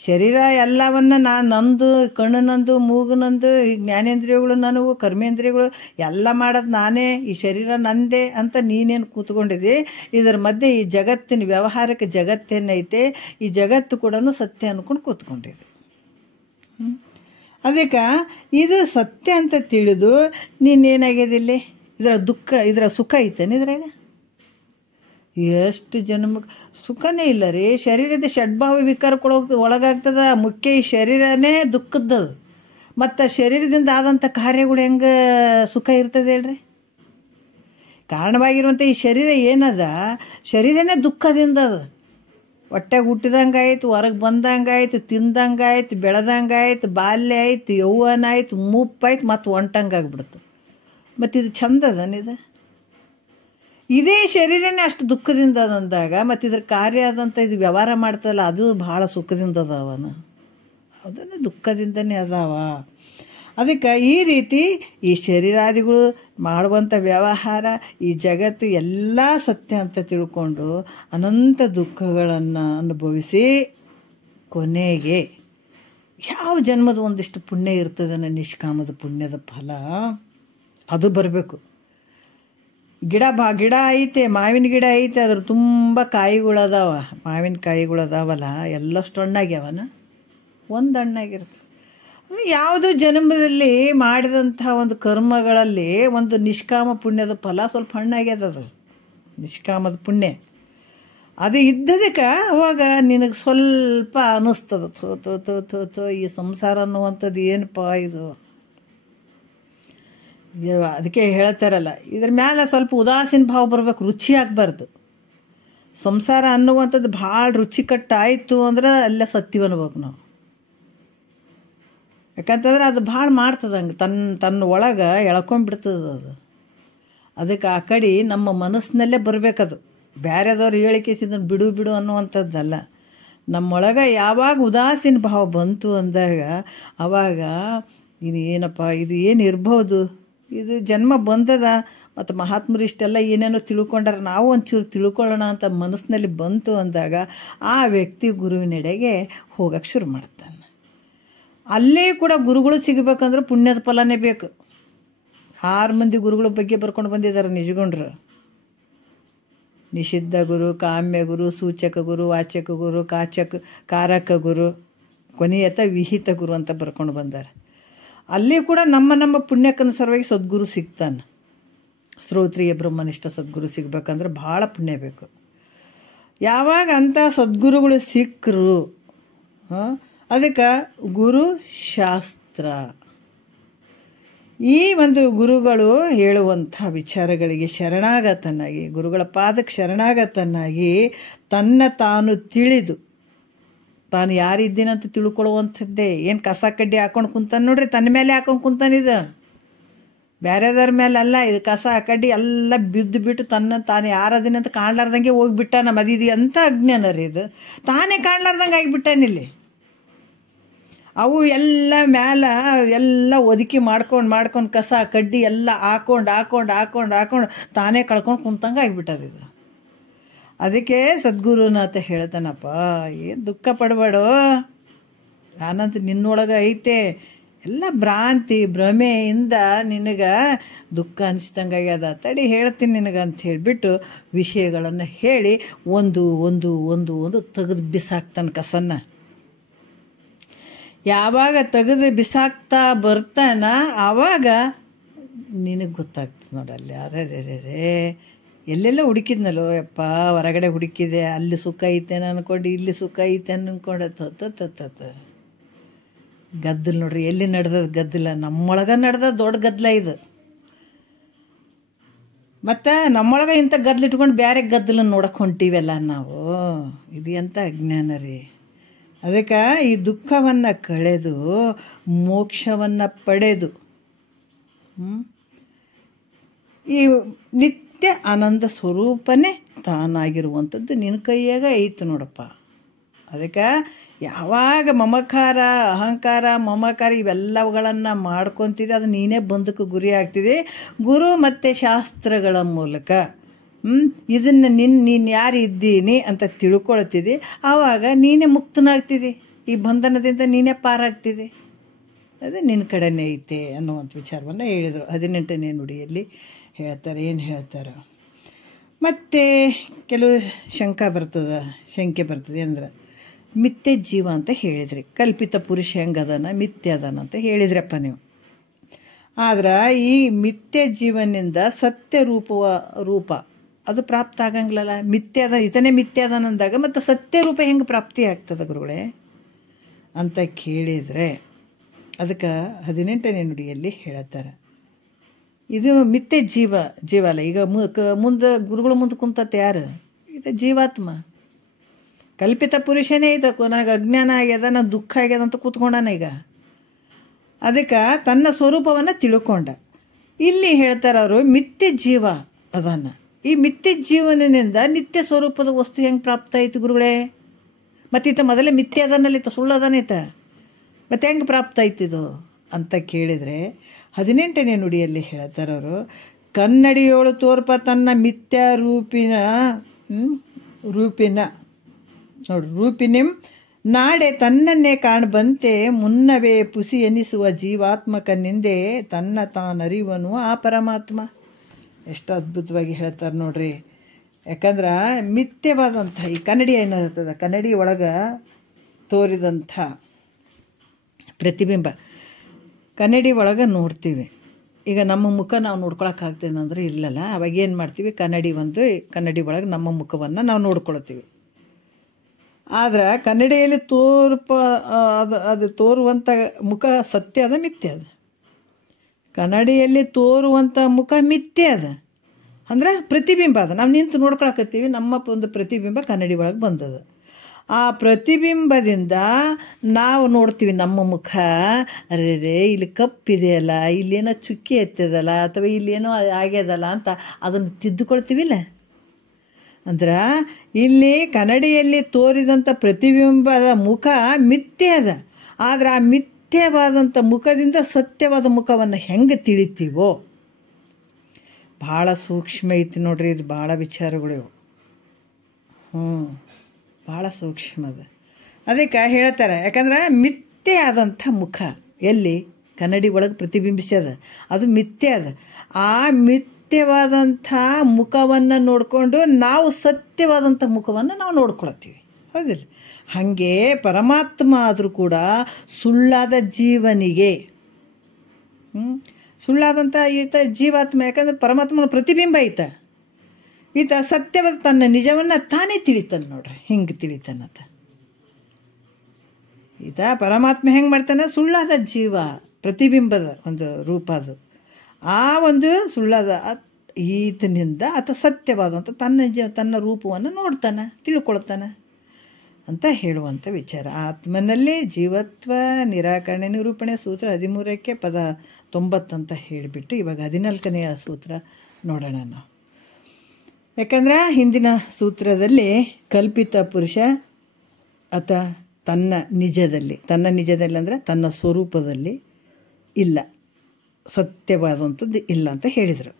ಶರೀರ ಎಲ್ಲವನ್ನ ನಂದು, ಕಣ್ಣು ನಂದು, ಮೂಗು ನಂದು, ಈ ಜ್ಞಾನೇಂದ್ರಿಯಗಳು ನನಗೂ, ಕರ್ಮೇಂದ್ರಿಯಗಳು ಎಲ್ಲ ಮಾಡೋದು ನಾನೇ, ಈ ಶರೀರ ನಂದೇ ಅಂತ ನೀನೇನು ಕೂತ್ಕೊಂಡಿದ್ದೆ. ಇದರ ಮಧ್ಯೆ ಈ ಜಗತ್ತಿನ ವ್ಯವಹಾರಕ್ಕೆ ಜಗತ್ತೇನೈತೆ, ಈ ಜಗತ್ತು ಕೂಡ ಸತ್ಯ ಅಂದ್ಕೊಂಡು ಕೂತ್ಕೊಂಡಿದೆ. ಅದಕ್ಕೆ ಇದು ಸತ್ಯ ಅಂತ ತಿಳಿದು ನೀನೇನಾಗ್ಯದಿಲ್ಲಿ, ಇದರ ದುಃಖ, ಇದರ ಸುಖ ಐತೇನೆ ಇದ್ರಾಗ? ಎಷ್ಟು ಜನ್ಮಕ್ಕೆ ಸುಖನೇ ಇಲ್ಲ ರೀ. ಶರೀರದ ಷಡ್ಭಾವ ವಿಕಾರಕ್ಕೆ ಒಳಗಾಗ್ತದ. ಮುಖ್ಯ ಈ ಶರೀರನೇ ದುಃಖದ್ದದು. ಮತ್ತು ಶರೀರದಿಂದ ಆದಂಥ ಕಾರ್ಯಗಳು ಹೆಂಗೆ ಸುಖ ಇರ್ತದೆ ಹೇಳ್ರಿ? ಕಾರಣವಾಗಿರುವಂಥ ಈ ಶರೀರ ಏನದ, ಶರೀರನೇ ದುಃಖದಿಂದ ಅದು. ಹೊಟ್ಟೆಗೆ ಹುಟ್ಟಿದಂಗೆ ಆಯ್ತು, ಹೊರಗೆ ಬಂದಂಗೆ ಆಯ್ತು, ತಿಂದಂಗೆ ಆಯ್ತು, ಬೆಳೆದಂಗೆ ಆಯ್ತು, ಬಾಲ್ಯ ಆಯ್ತು, ಯೌವನ ಆಯ್ತು, ಮುಪ್ಪಾಯ್ತು, ಮತ್ತು ಒಂಟಂಗೆ ಆಗ್ಬಿಡ್ತು. ಮತ್ತು ಇದು ಚಂದ ಅದನಿದೆ. ಇದೇ ಶರೀರನೇ ಅಷ್ಟು ದುಃಖದಿಂದ ಅಂದಾಗ ಮತ್ತು ಇದ್ರ ಕಾರ್ಯ ಆದಂಥ ಇದು ವ್ಯವಹಾರ ಮಾಡ್ತಲ್ಲ, ಅದು ಭಾಳ ಸುಖದಿಂದ ಅದಾವನ, ಅದನ್ನು ದುಃಖದಿಂದನೇ ಅದಾವ. ಅದಕ್ಕೆ ಈ ರೀತಿ ಈ ಶರೀರಾದಿಗಳು ಮಾಡುವಂಥ ವ್ಯವಹಾರ, ಈ ಜಗತ್ತು ಎಲ್ಲ ಸತ್ಯ ಅಂತ ತಿಳ್ಕೊಂಡು ಅನಂತ ದುಃಖಗಳನ್ನು ಅನುಭವಿಸಿ ಕೊನೆಗೆ ಯಾವ ಜನ್ಮದ ಒಂದಿಷ್ಟು ಪುಣ್ಯ ಇರ್ತದೆ, ನಿಷ್ಕಾಮದ ಪುಣ್ಯದ ಫಲ ಅದು ಬರಬೇಕು. ಗಿಡ ಐತೆ, ಮಾವಿನ ಗಿಡ ಐತೆ, ಅದ್ರ ತುಂಬ ಕಾಯಿಗಳದಾವ, ಮಾವಿನ ಕಾಯಿಗಳದಾವಲ್ಲ, ಎಲ್ಲಷ್ಟು ಹಣ್ಣಾಗ್ಯಾವನ, ಒಂದು ಹಣ್ಣಾಗಿರ್ತದೆ. ಯಾವುದು ಜನ್ಮದಲ್ಲಿ ಮಾಡಿದಂಥ ಒಂದು ಕರ್ಮಗಳಲ್ಲಿ ಒಂದು ನಿಷ್ಕಾಮ ಪುಣ್ಯದ ಫಲ ಸ್ವಲ್ಪ ಹಣ್ಣಾಗ್ಯದ. ಅದು ನಿಷ್ಕಾಮದ ಪುಣ್ಯ ಅದು ಇದ್ದದಕ್ಕೆ ಅವಾಗ ನಿನಗೆ ಸ್ವಲ್ಪ ಅನ್ನಿಸ್ತದ, ಥೋ ಈ ಸಂಸಾರ ಅನ್ನುವಂಥದ್ದು ಏನಪ್ಪ ಇದು. ಅದಕ್ಕೆ ಹೇಳ್ತಾರಲ್ಲ, ಇದ್ರ ಮೇಲೆ ಸ್ವಲ್ಪ ಉದಾಸೀನ ಭಾವ ಬರಬೇಕು, ರುಚಿ ಆಗಬಾರ್ದು. ಸಂಸಾರ ಅನ್ನುವಂಥದ್ದು ಭಾಳ ರುಚಿಕಟ್ಟಾಯಿತು ಅಂದ್ರೆ ಅಲ್ಲೇ ಸತ್ಯವ ಅನ್ಬೇಕು ನಾವು. ಯಾಕಂತಂದ್ರೆ ಅದು ಭಾಳ ಮಾಡ್ತದೆ, ಹಂಗೆ ತನ್ನ ಒಳಗೆ ಎಳ್ಕೊಂಡ್ಬಿಡ್ತದೆ ಅದು. ಅದಕ್ಕೆ ಆ ಕಡೆ ನಮ್ಮ ಮನಸ್ಸಿನಲ್ಲೇ ಬರಬೇಕದು. ಬೇರೆದವ್ರು ಹೇಳಿಕೆಸಿದನ್ನು ಬಿಡು ಅನ್ನುವಂಥದ್ದಲ್ಲ. ನಮ್ಮೊಳಗೆ ಯಾವಾಗ ಉದಾಸೀನ ಭಾವ ಬಂತು ಅಂದಾಗ ಆವಾಗ ಇದು ಏನಪ್ಪ, ಇದು ಏನು ಇರ್ಬೋದು, ಇದು ಜನ್ಮ ಬಂದದ, ಮತ್ತು ಮಹಾತ್ಮರು ಇಷ್ಟೆಲ್ಲ ಏನೇನೋ ತಿಳ್ಕೊಂಡಾರ, ನಾವು ಒಂಚೂರು ತಿಳ್ಕೊಳ್ಳೋಣ ಅಂತ ಮನಸ್ಸಿನಲ್ಲಿ ಬಂತು ಅಂದಾಗ ಆ ವ್ಯಕ್ತಿ ಗುರುವಿನೆಡೆಗೆ ಹೋಗಕ್ಕೆ ಶುರು ಮಾಡ್ತಾನೆ. ಅಲ್ಲೇ ಕೂಡ ಗುರುಗಳು ಸಿಗಬೇಕಂದ್ರೆ ಪುಣ್ಯದ ಫಲನೇ ಬೇಕು. 6 ಮಂದಿ ಗುರುಗಳ ಬಗ್ಗೆ ಬರ್ಕೊಂಡು ಬಂದಿದ್ದಾರೆ ನಿಜಗೊಂಡ್ರು. ನಿಷಿದ್ಧ ಗುರು, ಕಾಮ್ಯ ಗುರು, ಸೂಚಕ ಗುರು, ವಾಚಕ ಗುರು, ಕಾರಕ ಗುರು, ಕೊನೆಯತ ವಿಹಿತ ಗುರು ಅಂತ ಬರ್ಕೊಂಡು ಬಂದಾರೆ. ಅಲ್ಲಿ ಕೂಡ ನಮ್ಮ ಪುಣ್ಯಕ್ಕನುಸಾರವಾಗಿ ಸದ್ಗುರು ಸಿಗ್ತಾನೆ. ಶ್ರೋತ್ರಿಯ ಬ್ರಹ್ಮನಿಷ್ಠ ಸದ್ಗುರು ಸಿಗ್ಬೇಕಂದ್ರೆ ಭಾಳ ಪುಣ್ಯ ಬೇಕು. ಯಾವಾಗ ಅಂಥ ಸದ್ಗುರುಗಳು ಸಿಕ್ಕರು, ಅದಕ್ಕೆ ಗುರು ಶಾಸ್ತ್ರ. ಈ ಒಂದು ಗುರುಗಳು ಹೇಳುವಂಥ ವಿಚಾರಗಳಿಗೆ ಶರಣಾಗತನಾಗಿ, ಗುರುಗಳ ಪಾದಕ್ಕೆ ಶರಣಾಗತನಾಗಿ, ತನ್ನ ತಾನು ತಿಳಿದು, ತಾನು ಯಾರಿದ್ದೀನಂತ ತಿಳ್ಕೊಳ್ಳುವಂಥದ್ದೇ. ಏನು ಕಸ ಕಡ್ಡಿ ಹಾಕೊಂಡು ಕುಂತಾನೆ ನೋಡ್ರಿ, ತನ್ನ ಮೇಲೆ ಹಾಕೊಂಡು ಕುಂತಾನಿದು, ಬೇರೆದವ್ರ ಮೇಲೆ ಅಲ್ಲ. ಇದು ಕಸ ಕಡ್ಡಿ ಎಲ್ಲ ಬಿದ್ದು ಬಿಟ್ಟು ತಾನು ಯಾರದಿನಂತ ಕಾಣ್ಲಾರ್ದಂಗೆ ಹೋಗಿಬಿಟ್ಟಾನ. ಮದಿದಿ ಅಂತ ಅಜ್ಞಾನ ರೀ ಇದು. ತಾನೇ ಕಾಣ್ಲಾರ್ದಂಗೆ ಆಗಿಬಿಟ್ಟಾನಿಲ್ಲಿ. ಅವು ಎಲ್ಲ ಮ್ಯಾಲ ಎಲ್ಲ ಒದಕಿ ಮಾಡ್ಕೊಂಡು ಕಸ ಕಡ್ಡಿ ಎಲ್ಲ ಹಾಕೊಂಡು ತಾನೇ ಕಳ್ಕೊಂಡು ಕುಂತಂಗೆ ಆಗಿಬಿಟ್ಟದ ಇದು. ಅದಕ್ಕೆ ಸದ್ಗುರುನಾಥ ಹೇಳ್ತಾನಪ್ಪ, ಏನು ದುಃಖ ಪಡಬೇಡು, ನಾನಂತ ನಿನ್ನೊಳಗೆ ಐತೆ. ಎಲ್ಲ ಭ್ರಾಂತಿ ಭ್ರಮೆಯಿಂದ ನಿನಗೆ ದುಃಖ ಅನಿಸ್ದಂಗಾಗ್ಯದ, ತಡಿ ಹೇಳ್ತೀನಿ ನಿನಗೆ ಅಂತ ಹೇಳಿಬಿಟ್ಟು ವಿಷಯಗಳನ್ನು ಹೇಳಿ ಒಂದು ತೆಗೆದು ಬಿಸಾಕ್ತಾನೆ ಕಸನ್ನ. ಯಾವಾಗ ತೆಗೆದು ಬಿಸಾಕ್ತಾ ಬರ್ತಾನ ಆವಾಗ ನಿನಗೆ ಗೊತ್ತಾಗ್ತದೆ ನೋಡಲ್ಲಿ, ಅರೆ ಎಲ್ಲೆಲ್ಲ ಹುಡುಕಿದ್ನಲ್ಲೋ ಯಪ್ಪ, ಹೊರಗಡೆ ಹುಡುಕಿದೆ, ಅಲ್ಲಿ ಸುಖ ಐತೇನೆ ಅಂದ್ಕೊಂಡು ಇಲ್ಲಿ ಸುಖ ಐತೇನೆ ಅಂದ್ಕೊಂಡು ಗದ್ದಲು ನೋಡ್ರಿ ಎಲ್ಲಿ ನಡೆದದ ಗದ್ದಲ. ನಮ್ಮೊಳಗೆ ನಡೆದ ದೊಡ್ಡ ಗದ್ದಲ ಇದು. ಮತ್ತು ನಮ್ಮೊಳಗೆ ಇಂಥ ಗದ್ದಲು ಇಟ್ಕೊಂಡು ಬೇರೆ ಗದ್ದಲನ್ನು ನೋಡಕ್ಕೆ ಹೊಂಟೀವಲ್ಲ ನಾವು. ಇದು ಎಂಥ ಅಜ್ಞಾನ ರೀ. ಅದಕ್ಕೆ ಈ ದುಃಖವನ್ನು ಕಳೆದು ಮೋಕ್ಷವನ್ನು ಪಡೆದು ಈ ನಿತ್ಯ ಆನಂದ ಸ್ವರೂಪನೇ ತಾನಾಗಿರುವಂಥದ್ದು ನಿನ್ನ ಕೈಯಾಗ ಐತು ನೋಡಪ್ಪ. ಅದಕ್ಕೆ ಯಾವಾಗ ಮಮಕಾರ, ಅಹಂಕಾರ, ಮಮಕಾರ ಇವೆಲ್ಲವುಗಳನ್ನು ಮಾಡ್ಕೊತಿದೆ, ಅದು ನೀನೇ ಬಂದಕ್ಕೆ ಗುರಿ ಆಗ್ತಿದೆ. ಗುರು ಮತ್ತು ಶಾಸ್ತ್ರಗಳ ಮೂಲಕ ಇದನ್ನು ನೀನು ಯಾರು ಇದ್ದೀನಿ ಅಂತ ತಿಳ್ಕೊಳ್ತಿದ್ದಿ, ಆವಾಗ ನೀನೇ ಮುಕ್ತನಾಗ್ತಿದ್ದಿ, ಈ ಬಂಧನದಿಂದ ನೀನೇ ಪಾರಾಗ್ತಿದ್ದಿ. ಅದು ನಿನ್ನ ಕಡೆನೇ ಐತೆ ಅನ್ನುವಂಥ ವಿಚಾರವನ್ನು ಹೇಳಿದರು. 18ನೇ ನುಡಿಯಲ್ಲಿ ಹೇಳ್ತಾರೆ. ಏನು ಹೇಳ್ತಾರೆ, ಮತ್ತು ಕೆಲವು ಶಂಕೆ ಬರ್ತದೆ ಅಂದ್ರೆ ಮಿಥ್ಯ ಜೀವ ಅಂತ ಹೇಳಿದ್ರಿ, ಕಲ್ಪಿತ ಪುರುಷ ಹೆಂಗದನ ಮಿಥ್ಯ ಅದಾನ ಅಂತ ಹೇಳಿದ್ರಪ್ಪ ನೀವು. ಆದ್ರೆ ಈ ಮಿಥ್ಯ ಜೀವನಿಂದ ಸತ್ಯ ರೂಪ ಅದು ಪ್ರಾಪ್ತ ಆಗಂಗಿಲ್ಲಲ್ಲ. ಈತನೇ ಮಿಥ್ಯ ಅದಾನ ಅಂದಾಗ ಮತ್ತು ಸತ್ಯ ರೂಪ ಹೆಂಗೆ ಪ್ರಾಪ್ತಿ ಆಗ್ತದೆ ಗುರುಗಳೇ ಅಂತ ಕೇಳಿದರೆ ಅದಕ್ಕೆ 18ನೇ ನುಡಿಯಲ್ಲಿ ಹೇಳ್ತಾರೆ, ಇದು ಮಿಥ್ಯ ಜೀವ ಅಲ್ಲ. ಈಗ ಮುಂದೆ ಗುರುಗಳ ಮುಂದೆ ಕುಂತತ್ತೆ ಯಾರು? ಇದು ಜೀವಾತ್ಮ, ಕಲ್ಪಿತ ಪುರುಷನೇ ಇದು. ನನಗೆ ಅಜ್ಞಾನ ಆಗ್ಯದ, ನನಗೆ ದುಃಖ ಆಗ್ಯದ ಅಂತ ಕೂತ್ಕೊಂಡಾನ ಈಗ. ಅದಕ್ಕೆ ತನ್ನ ಸ್ವರೂಪವನ್ನು ತಿಳ್ಕೊಂಡ. ಇಲ್ಲಿ ಹೇಳ್ತಾರೆ ಅವರು ಮಿಥ್ಯ ಜೀವ ಅದನ್ನು. ಈ ಮಿಥ್ಯ ಜೀವನದಿಂದ ನಿತ್ಯ ಸ್ವರೂಪದ ವಸ್ತು ಹೆಂಗೆ ಪ್ರಾಪ್ತ ಆಯ್ತು ಗುರುಗಳೇ? ಮತ್ತೀತ ಮೊದಲೇ ಮಿಥ್ಯ ಅದನ್ನಲ್ಲಿ ಸುಳ್ಳು ಅದನ್ನೈತ, ಮತ್ತೆ ಹೆಂಗೆ ಪ್ರಾಪ್ತ ಆಯ್ತಿದು ಅಂತ ಕೇಳಿದರೆ 18ನೇ ನುಡಿಯಲ್ಲಿ ಹೇಳ್ತಾರೆ ಅವರು, ಕನ್ನಡಿಯೋಳು ತೋರ್ಪ ತನ್ನ ಮಿಥ್ಯ ರೂಪಿನಿಂ ನಾಡೆ ತನ್ನನ್ನೇ ಕಾಣಬಂತೆ ಮುನ್ನವೇ ಪುಸಿ ಎನಿಸುವ ಜೀವಾತ್ಮಕನಿಂದೆ ತನ್ನ ತಾನರಿವನು ಆ ಪರಮಾತ್ಮ. ಎಷ್ಟು ಅದ್ಭುತವಾಗಿ ಹೇಳ್ತಾರೆ ನೋಡ್ರಿ. ಯಾಕಂದ್ರೆ ಮಿಥ್ಯವಾದಂಥ ಈ ಕನ್ನಡಿ ಏನಿರ್ತದೆ, ಕನ್ನಡಿ ಒಳಗೆ ತೋರಿದಂಥ ಪ್ರತಿಬಿಂಬ ಕನ್ನಡಿ ಒಳಗೆ ನೋಡ್ತೀವಿ. ಈಗ ನಮ್ಮ ಮುಖ ನಾವು ನೋಡ್ಕೊಳಕ್ಕಾಗ್ತೇನೆ ಅಂದರೆ ಇಲ್ಲಲ್ಲ. ಅವಾಗ ಏನು ಮಾಡ್ತೀವಿ, ಕನ್ನಡಿ ಒಳಗೆ ನಮ್ಮ ಮುಖವನ್ನು ನಾವು ನೋಡ್ಕೊಳ್ತೀವಿ. ಆದ್ರೆ ಕನ್ನಡಿಯಲ್ಲಿ ಅದು ತೋರುವಂಥ ಮುಖ ಸತ್ಯ ಅದ ಮಿಥ್ಯ ಅದ. ಕನ್ನಡಿಯಲ್ಲಿ ತೋರುವಂಥ ಮುಖ ಮಿಥ್ಯ ಅದ ಅಂದ್ರೆ ಪ್ರತಿಬಿಂಬ ಅದ. ನಾವು ನಿಂತು ನೋಡ್ಕೊಳಕತ್ತೀವಿ, ನಮ್ಮ ಒಂದು ಪ್ರತಿಬಿಂಬ ಕನ್ನಡಿ ಒಳಗೆ ಬಂದದ. ಆ ಪ್ರತಿಬಿಂಬದಿಂದ ನಾವು ನೋಡ್ತೀವಿ ನಮ್ಮ ಮುಖ, ಅರೆ ಇಲ್ಲಿ ಕಪ್ಪಿದೆಯಲ್ಲ, ಇಲ್ಲೇನೋ ಚುಕ್ಕಿ ಎತ್ತದಲ್ಲ, ಅಥವಾ ಇಲ್ಲೇನೋ ಆಗ್ಯದಲ್ಲ ಅಂತ ಅದನ್ನು ತಿದ್ದುಕೊಳ್ತೀವಿಲ್ಲ. ಅಂದ್ರೆ ಇಲ್ಲಿ ಕನ್ನಡಿಯಲ್ಲಿ ತೋರಿದಂಥ ಪ್ರತಿಬಿಂಬದ ಮುಖ ಮಿಥ್ಯ ಅದ. ಆದರೆ ಆ ಮಿಥ್ಯವಾದಂಥ ಮುಖದಿಂದ ಸತ್ಯವಾದ ಮುಖವನ್ನು ಹೆಂಗೆ ತಿಳಿತೀವೋ ಭಾಳ ಸೂಕ್ಷ್ಮ ಐತಿ ನೋಡ್ರಿ. ಇದು ಭಾಳ ವಿಚಾರಗಳು, ಭಾಳ ಸೂಕ್ಷ್ಮ ಅದ. ಅದಕ್ಕೆ ಹೇಳ್ತಾರೆ, ಯಾಕಂದ್ರೆ ಮಿಥ್ಯೆ ಆದಂಥ ಮುಖ ಎಲ್ಲಿ ಕನ್ನಡಿ ಒಳಗೆ ಪ್ರತಿಬಿಂಬಿಸ್ಯದ, ಅದು ಮಿಥ್ಯೆ ಅದ. ಆ ಮಿಥ್ಯ ಸತ್ಯವಾದಂಥ ಮುಖವನ್ನು ನೋಡಿಕೊಂಡು ನಾವು ಸತ್ಯವಾದಂಥ ಮುಖವನ್ನು ನಾವು ನೋಡ್ಕೊಳ್ತೀವಿ, ಹೌದಿಲ್ಲ? ಹಾಗೆ ಪರಮಾತ್ಮ ಆದರೂ ಕೂಡ ಸುಳ್ಳಾದ ಜೀವನಿಗೆ ಸುಳ್ಳಾದಂಥ ಈತ ಜೀವಾತ್ಮ, ಯಾಕಂದ್ರೆ ಪರಮಾತ್ಮನ ಪ್ರತಿಬಿಂಬ ಈತ ಸತ್ಯವಾದ ತನ್ನ ನಿಜವನ್ನು ತಾನೇ ತಿಳಿತಾನೆ. ನೋಡ್ರಿ ಹಿಂಗೆ ತಿಳಿತಾನತ ಈತ. ಪರಮಾತ್ಮ ಹೆಂಗೆ ಮಾಡ್ತಾನೆ? ಸುಳ್ಳಾದ ಜೀವ ಪ್ರತಿಬಿಂಬದ ಒಂದು ರೂಪ ಅದು. ಆ ಒಂದು ಸುಳ್ಳಾದ ಈತನಿಂದ ಆತ ಸತ್ಯವಾದಂಥ ತನ್ನ ರೂಪವನ್ನು ನೋಡ್ತಾನೆ, ತಿಳ್ಕೊಳ್ತಾನೆ ಅಂತ ಹೇಳುವಂಥ ವಿಚಾರ. ಆತ್ಮನಲ್ಲಿ ಜೀವತ್ವ ನಿರಾಕರಣೆ ನಿರೂಪಣೆ ಸೂತ್ರ 13ಕ್ಕೆ ಪದ 90 ಅಂತ ಹೇಳಿಬಿಟ್ಟು ಇವಾಗ 14ನೆಯ ಸೂತ್ರ ನೋಡೋಣ ನಾವು. ಯಾಕಂದ್ರೆ ಹಿಂದಿನ ಸೂತ್ರದಲ್ಲಿ ಕಲ್ಪಿತ ಪುರುಷ ಆತ ತನ್ನ ನಿಜದಲ್ಲಿ ಅಂದರೆ ತನ್ನ ಸ್ವರೂಪದಲ್ಲಿ ಇಲ್ಲ, ಸತ್ಯವಾದಂಥದ್ದು ಇಲ್ಲ ಅಂತ ಹೇಳಿದರು,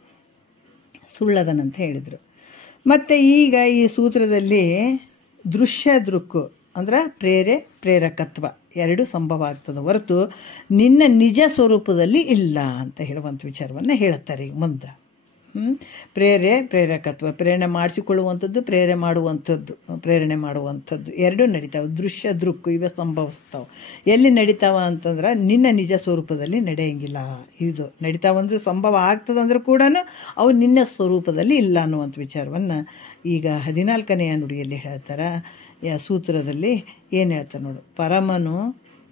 ಸುಳ್ಳದನಂತ ಹೇಳಿದರು. ಮತ್ತು ಈಗ ಈ ಸೂತ್ರದಲ್ಲಿ ದೃಶ್ಯ ದೃಕ್ಕು ಅಂದ್ರೆ ಪ್ರೇರಕತ್ವ ಎರಡು ಸಂಭವ ಆಗ್ತದೆ ಹೊರತು ನಿನ್ನ ನಿಜ ಸ್ವರೂಪದಲ್ಲಿ ಇಲ್ಲ ಅಂತ ಹೇಳುವಂಥ ವಿಚಾರವನ್ನು ಹೇಳುತ್ತಾರೆ ಈಗ ಮುಂದೆ. ಪ್ರೇರಕತ್ವ ಪ್ರೇರಣೆ ಮಾಡಿಸಿಕೊಳ್ಳುವಂಥದ್ದು, ಪ್ರೇರಣೆ ಮಾಡುವಂಥದ್ದು ಎರಡೂ ನಡೀತಾವೆ. ದೃಶ್ಯ ದೃಕ್ಕು ಇವೆ ಸಂಭವಿಸ್ತಾವೆ. ಎಲ್ಲಿ ನಡೀತಾವ ಅಂತಂದ್ರೆ ನಿನ್ನ ನಿಜ ಸ್ವರೂಪದಲ್ಲಿ ನಡೆಯಂಗಿಲ್ಲ. ಇದು ನಡೀತಾವಂದ್ರೆ ಸಂಭವ ಆಗ್ತದಂದ್ರೆ ಕೂಡ ಅವು ನಿನ್ನ ಸ್ವರೂಪದಲ್ಲಿ ಇಲ್ಲ ಅನ್ನುವಂಥ ವಿಚಾರವನ್ನು ಈಗ 14ನೆಯ ನುಡಿಯಲ್ಲಿ ಹೇಳ್ತಾರೆ. ಸೂತ್ರದಲ್ಲಿ ಏನು ಹೇಳ್ತಾರೆ ನೋಡು. ಪರಮನು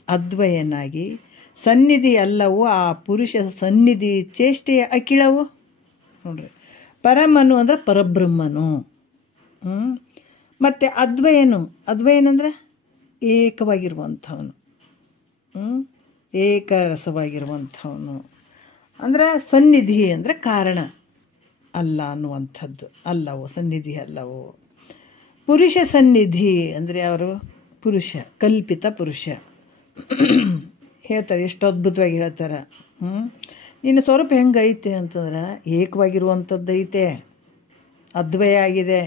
ಅದ್ವಯನಾಗಿ ಸನ್ನಿಧಿ ಅಲ್ಲವು ಆ ಪುರುಷ ಸನ್ನಿಧಿ ಚೇಷ್ಟೆಯ ಅಖಿಳವು. ನೋಡ್ರಿ, ಪರಮನು ಅಂದ್ರೆ ಪರಬ್ರಹ್ಮನು, ಮತ್ತು ಅದ್ವಯನಂದ್ರೆ ಏಕವಾಗಿರುವಂಥವನು, ಏಕರಸವಾಗಿರುವಂಥವನು. ಅಂದ್ರೆ ಸನ್ನಿಧಿ ಅಂದರೆ ಕಾರಣ ಅಲ್ಲ ಅನ್ನುವಂಥದ್ದು. ಅಲ್ಲವು ಸನ್ನಿಧಿ ಅಲ್ಲವು. ಪುರುಷ ಸನ್ನಿಧಿ ಅಂದರೆ ಅವರು ಪುರುಷ, ಕಲ್ಪಿತ ಪುರುಷ ಹೇಳ್ತಾರೆ. ಎಷ್ಟು ಅದ್ಭುತವಾಗಿ ಹೇಳ್ತಾರೆ. ನಿನ್ನ ಸ್ವರೂಪ ಹೆಂಗೈತೆ ಅಂತಂದ್ರೆ ಏಕವಾಗಿರುವಂಥದ್ದು ಐತೆ, ಅದ್ವಯ ಆಗಿದೆ.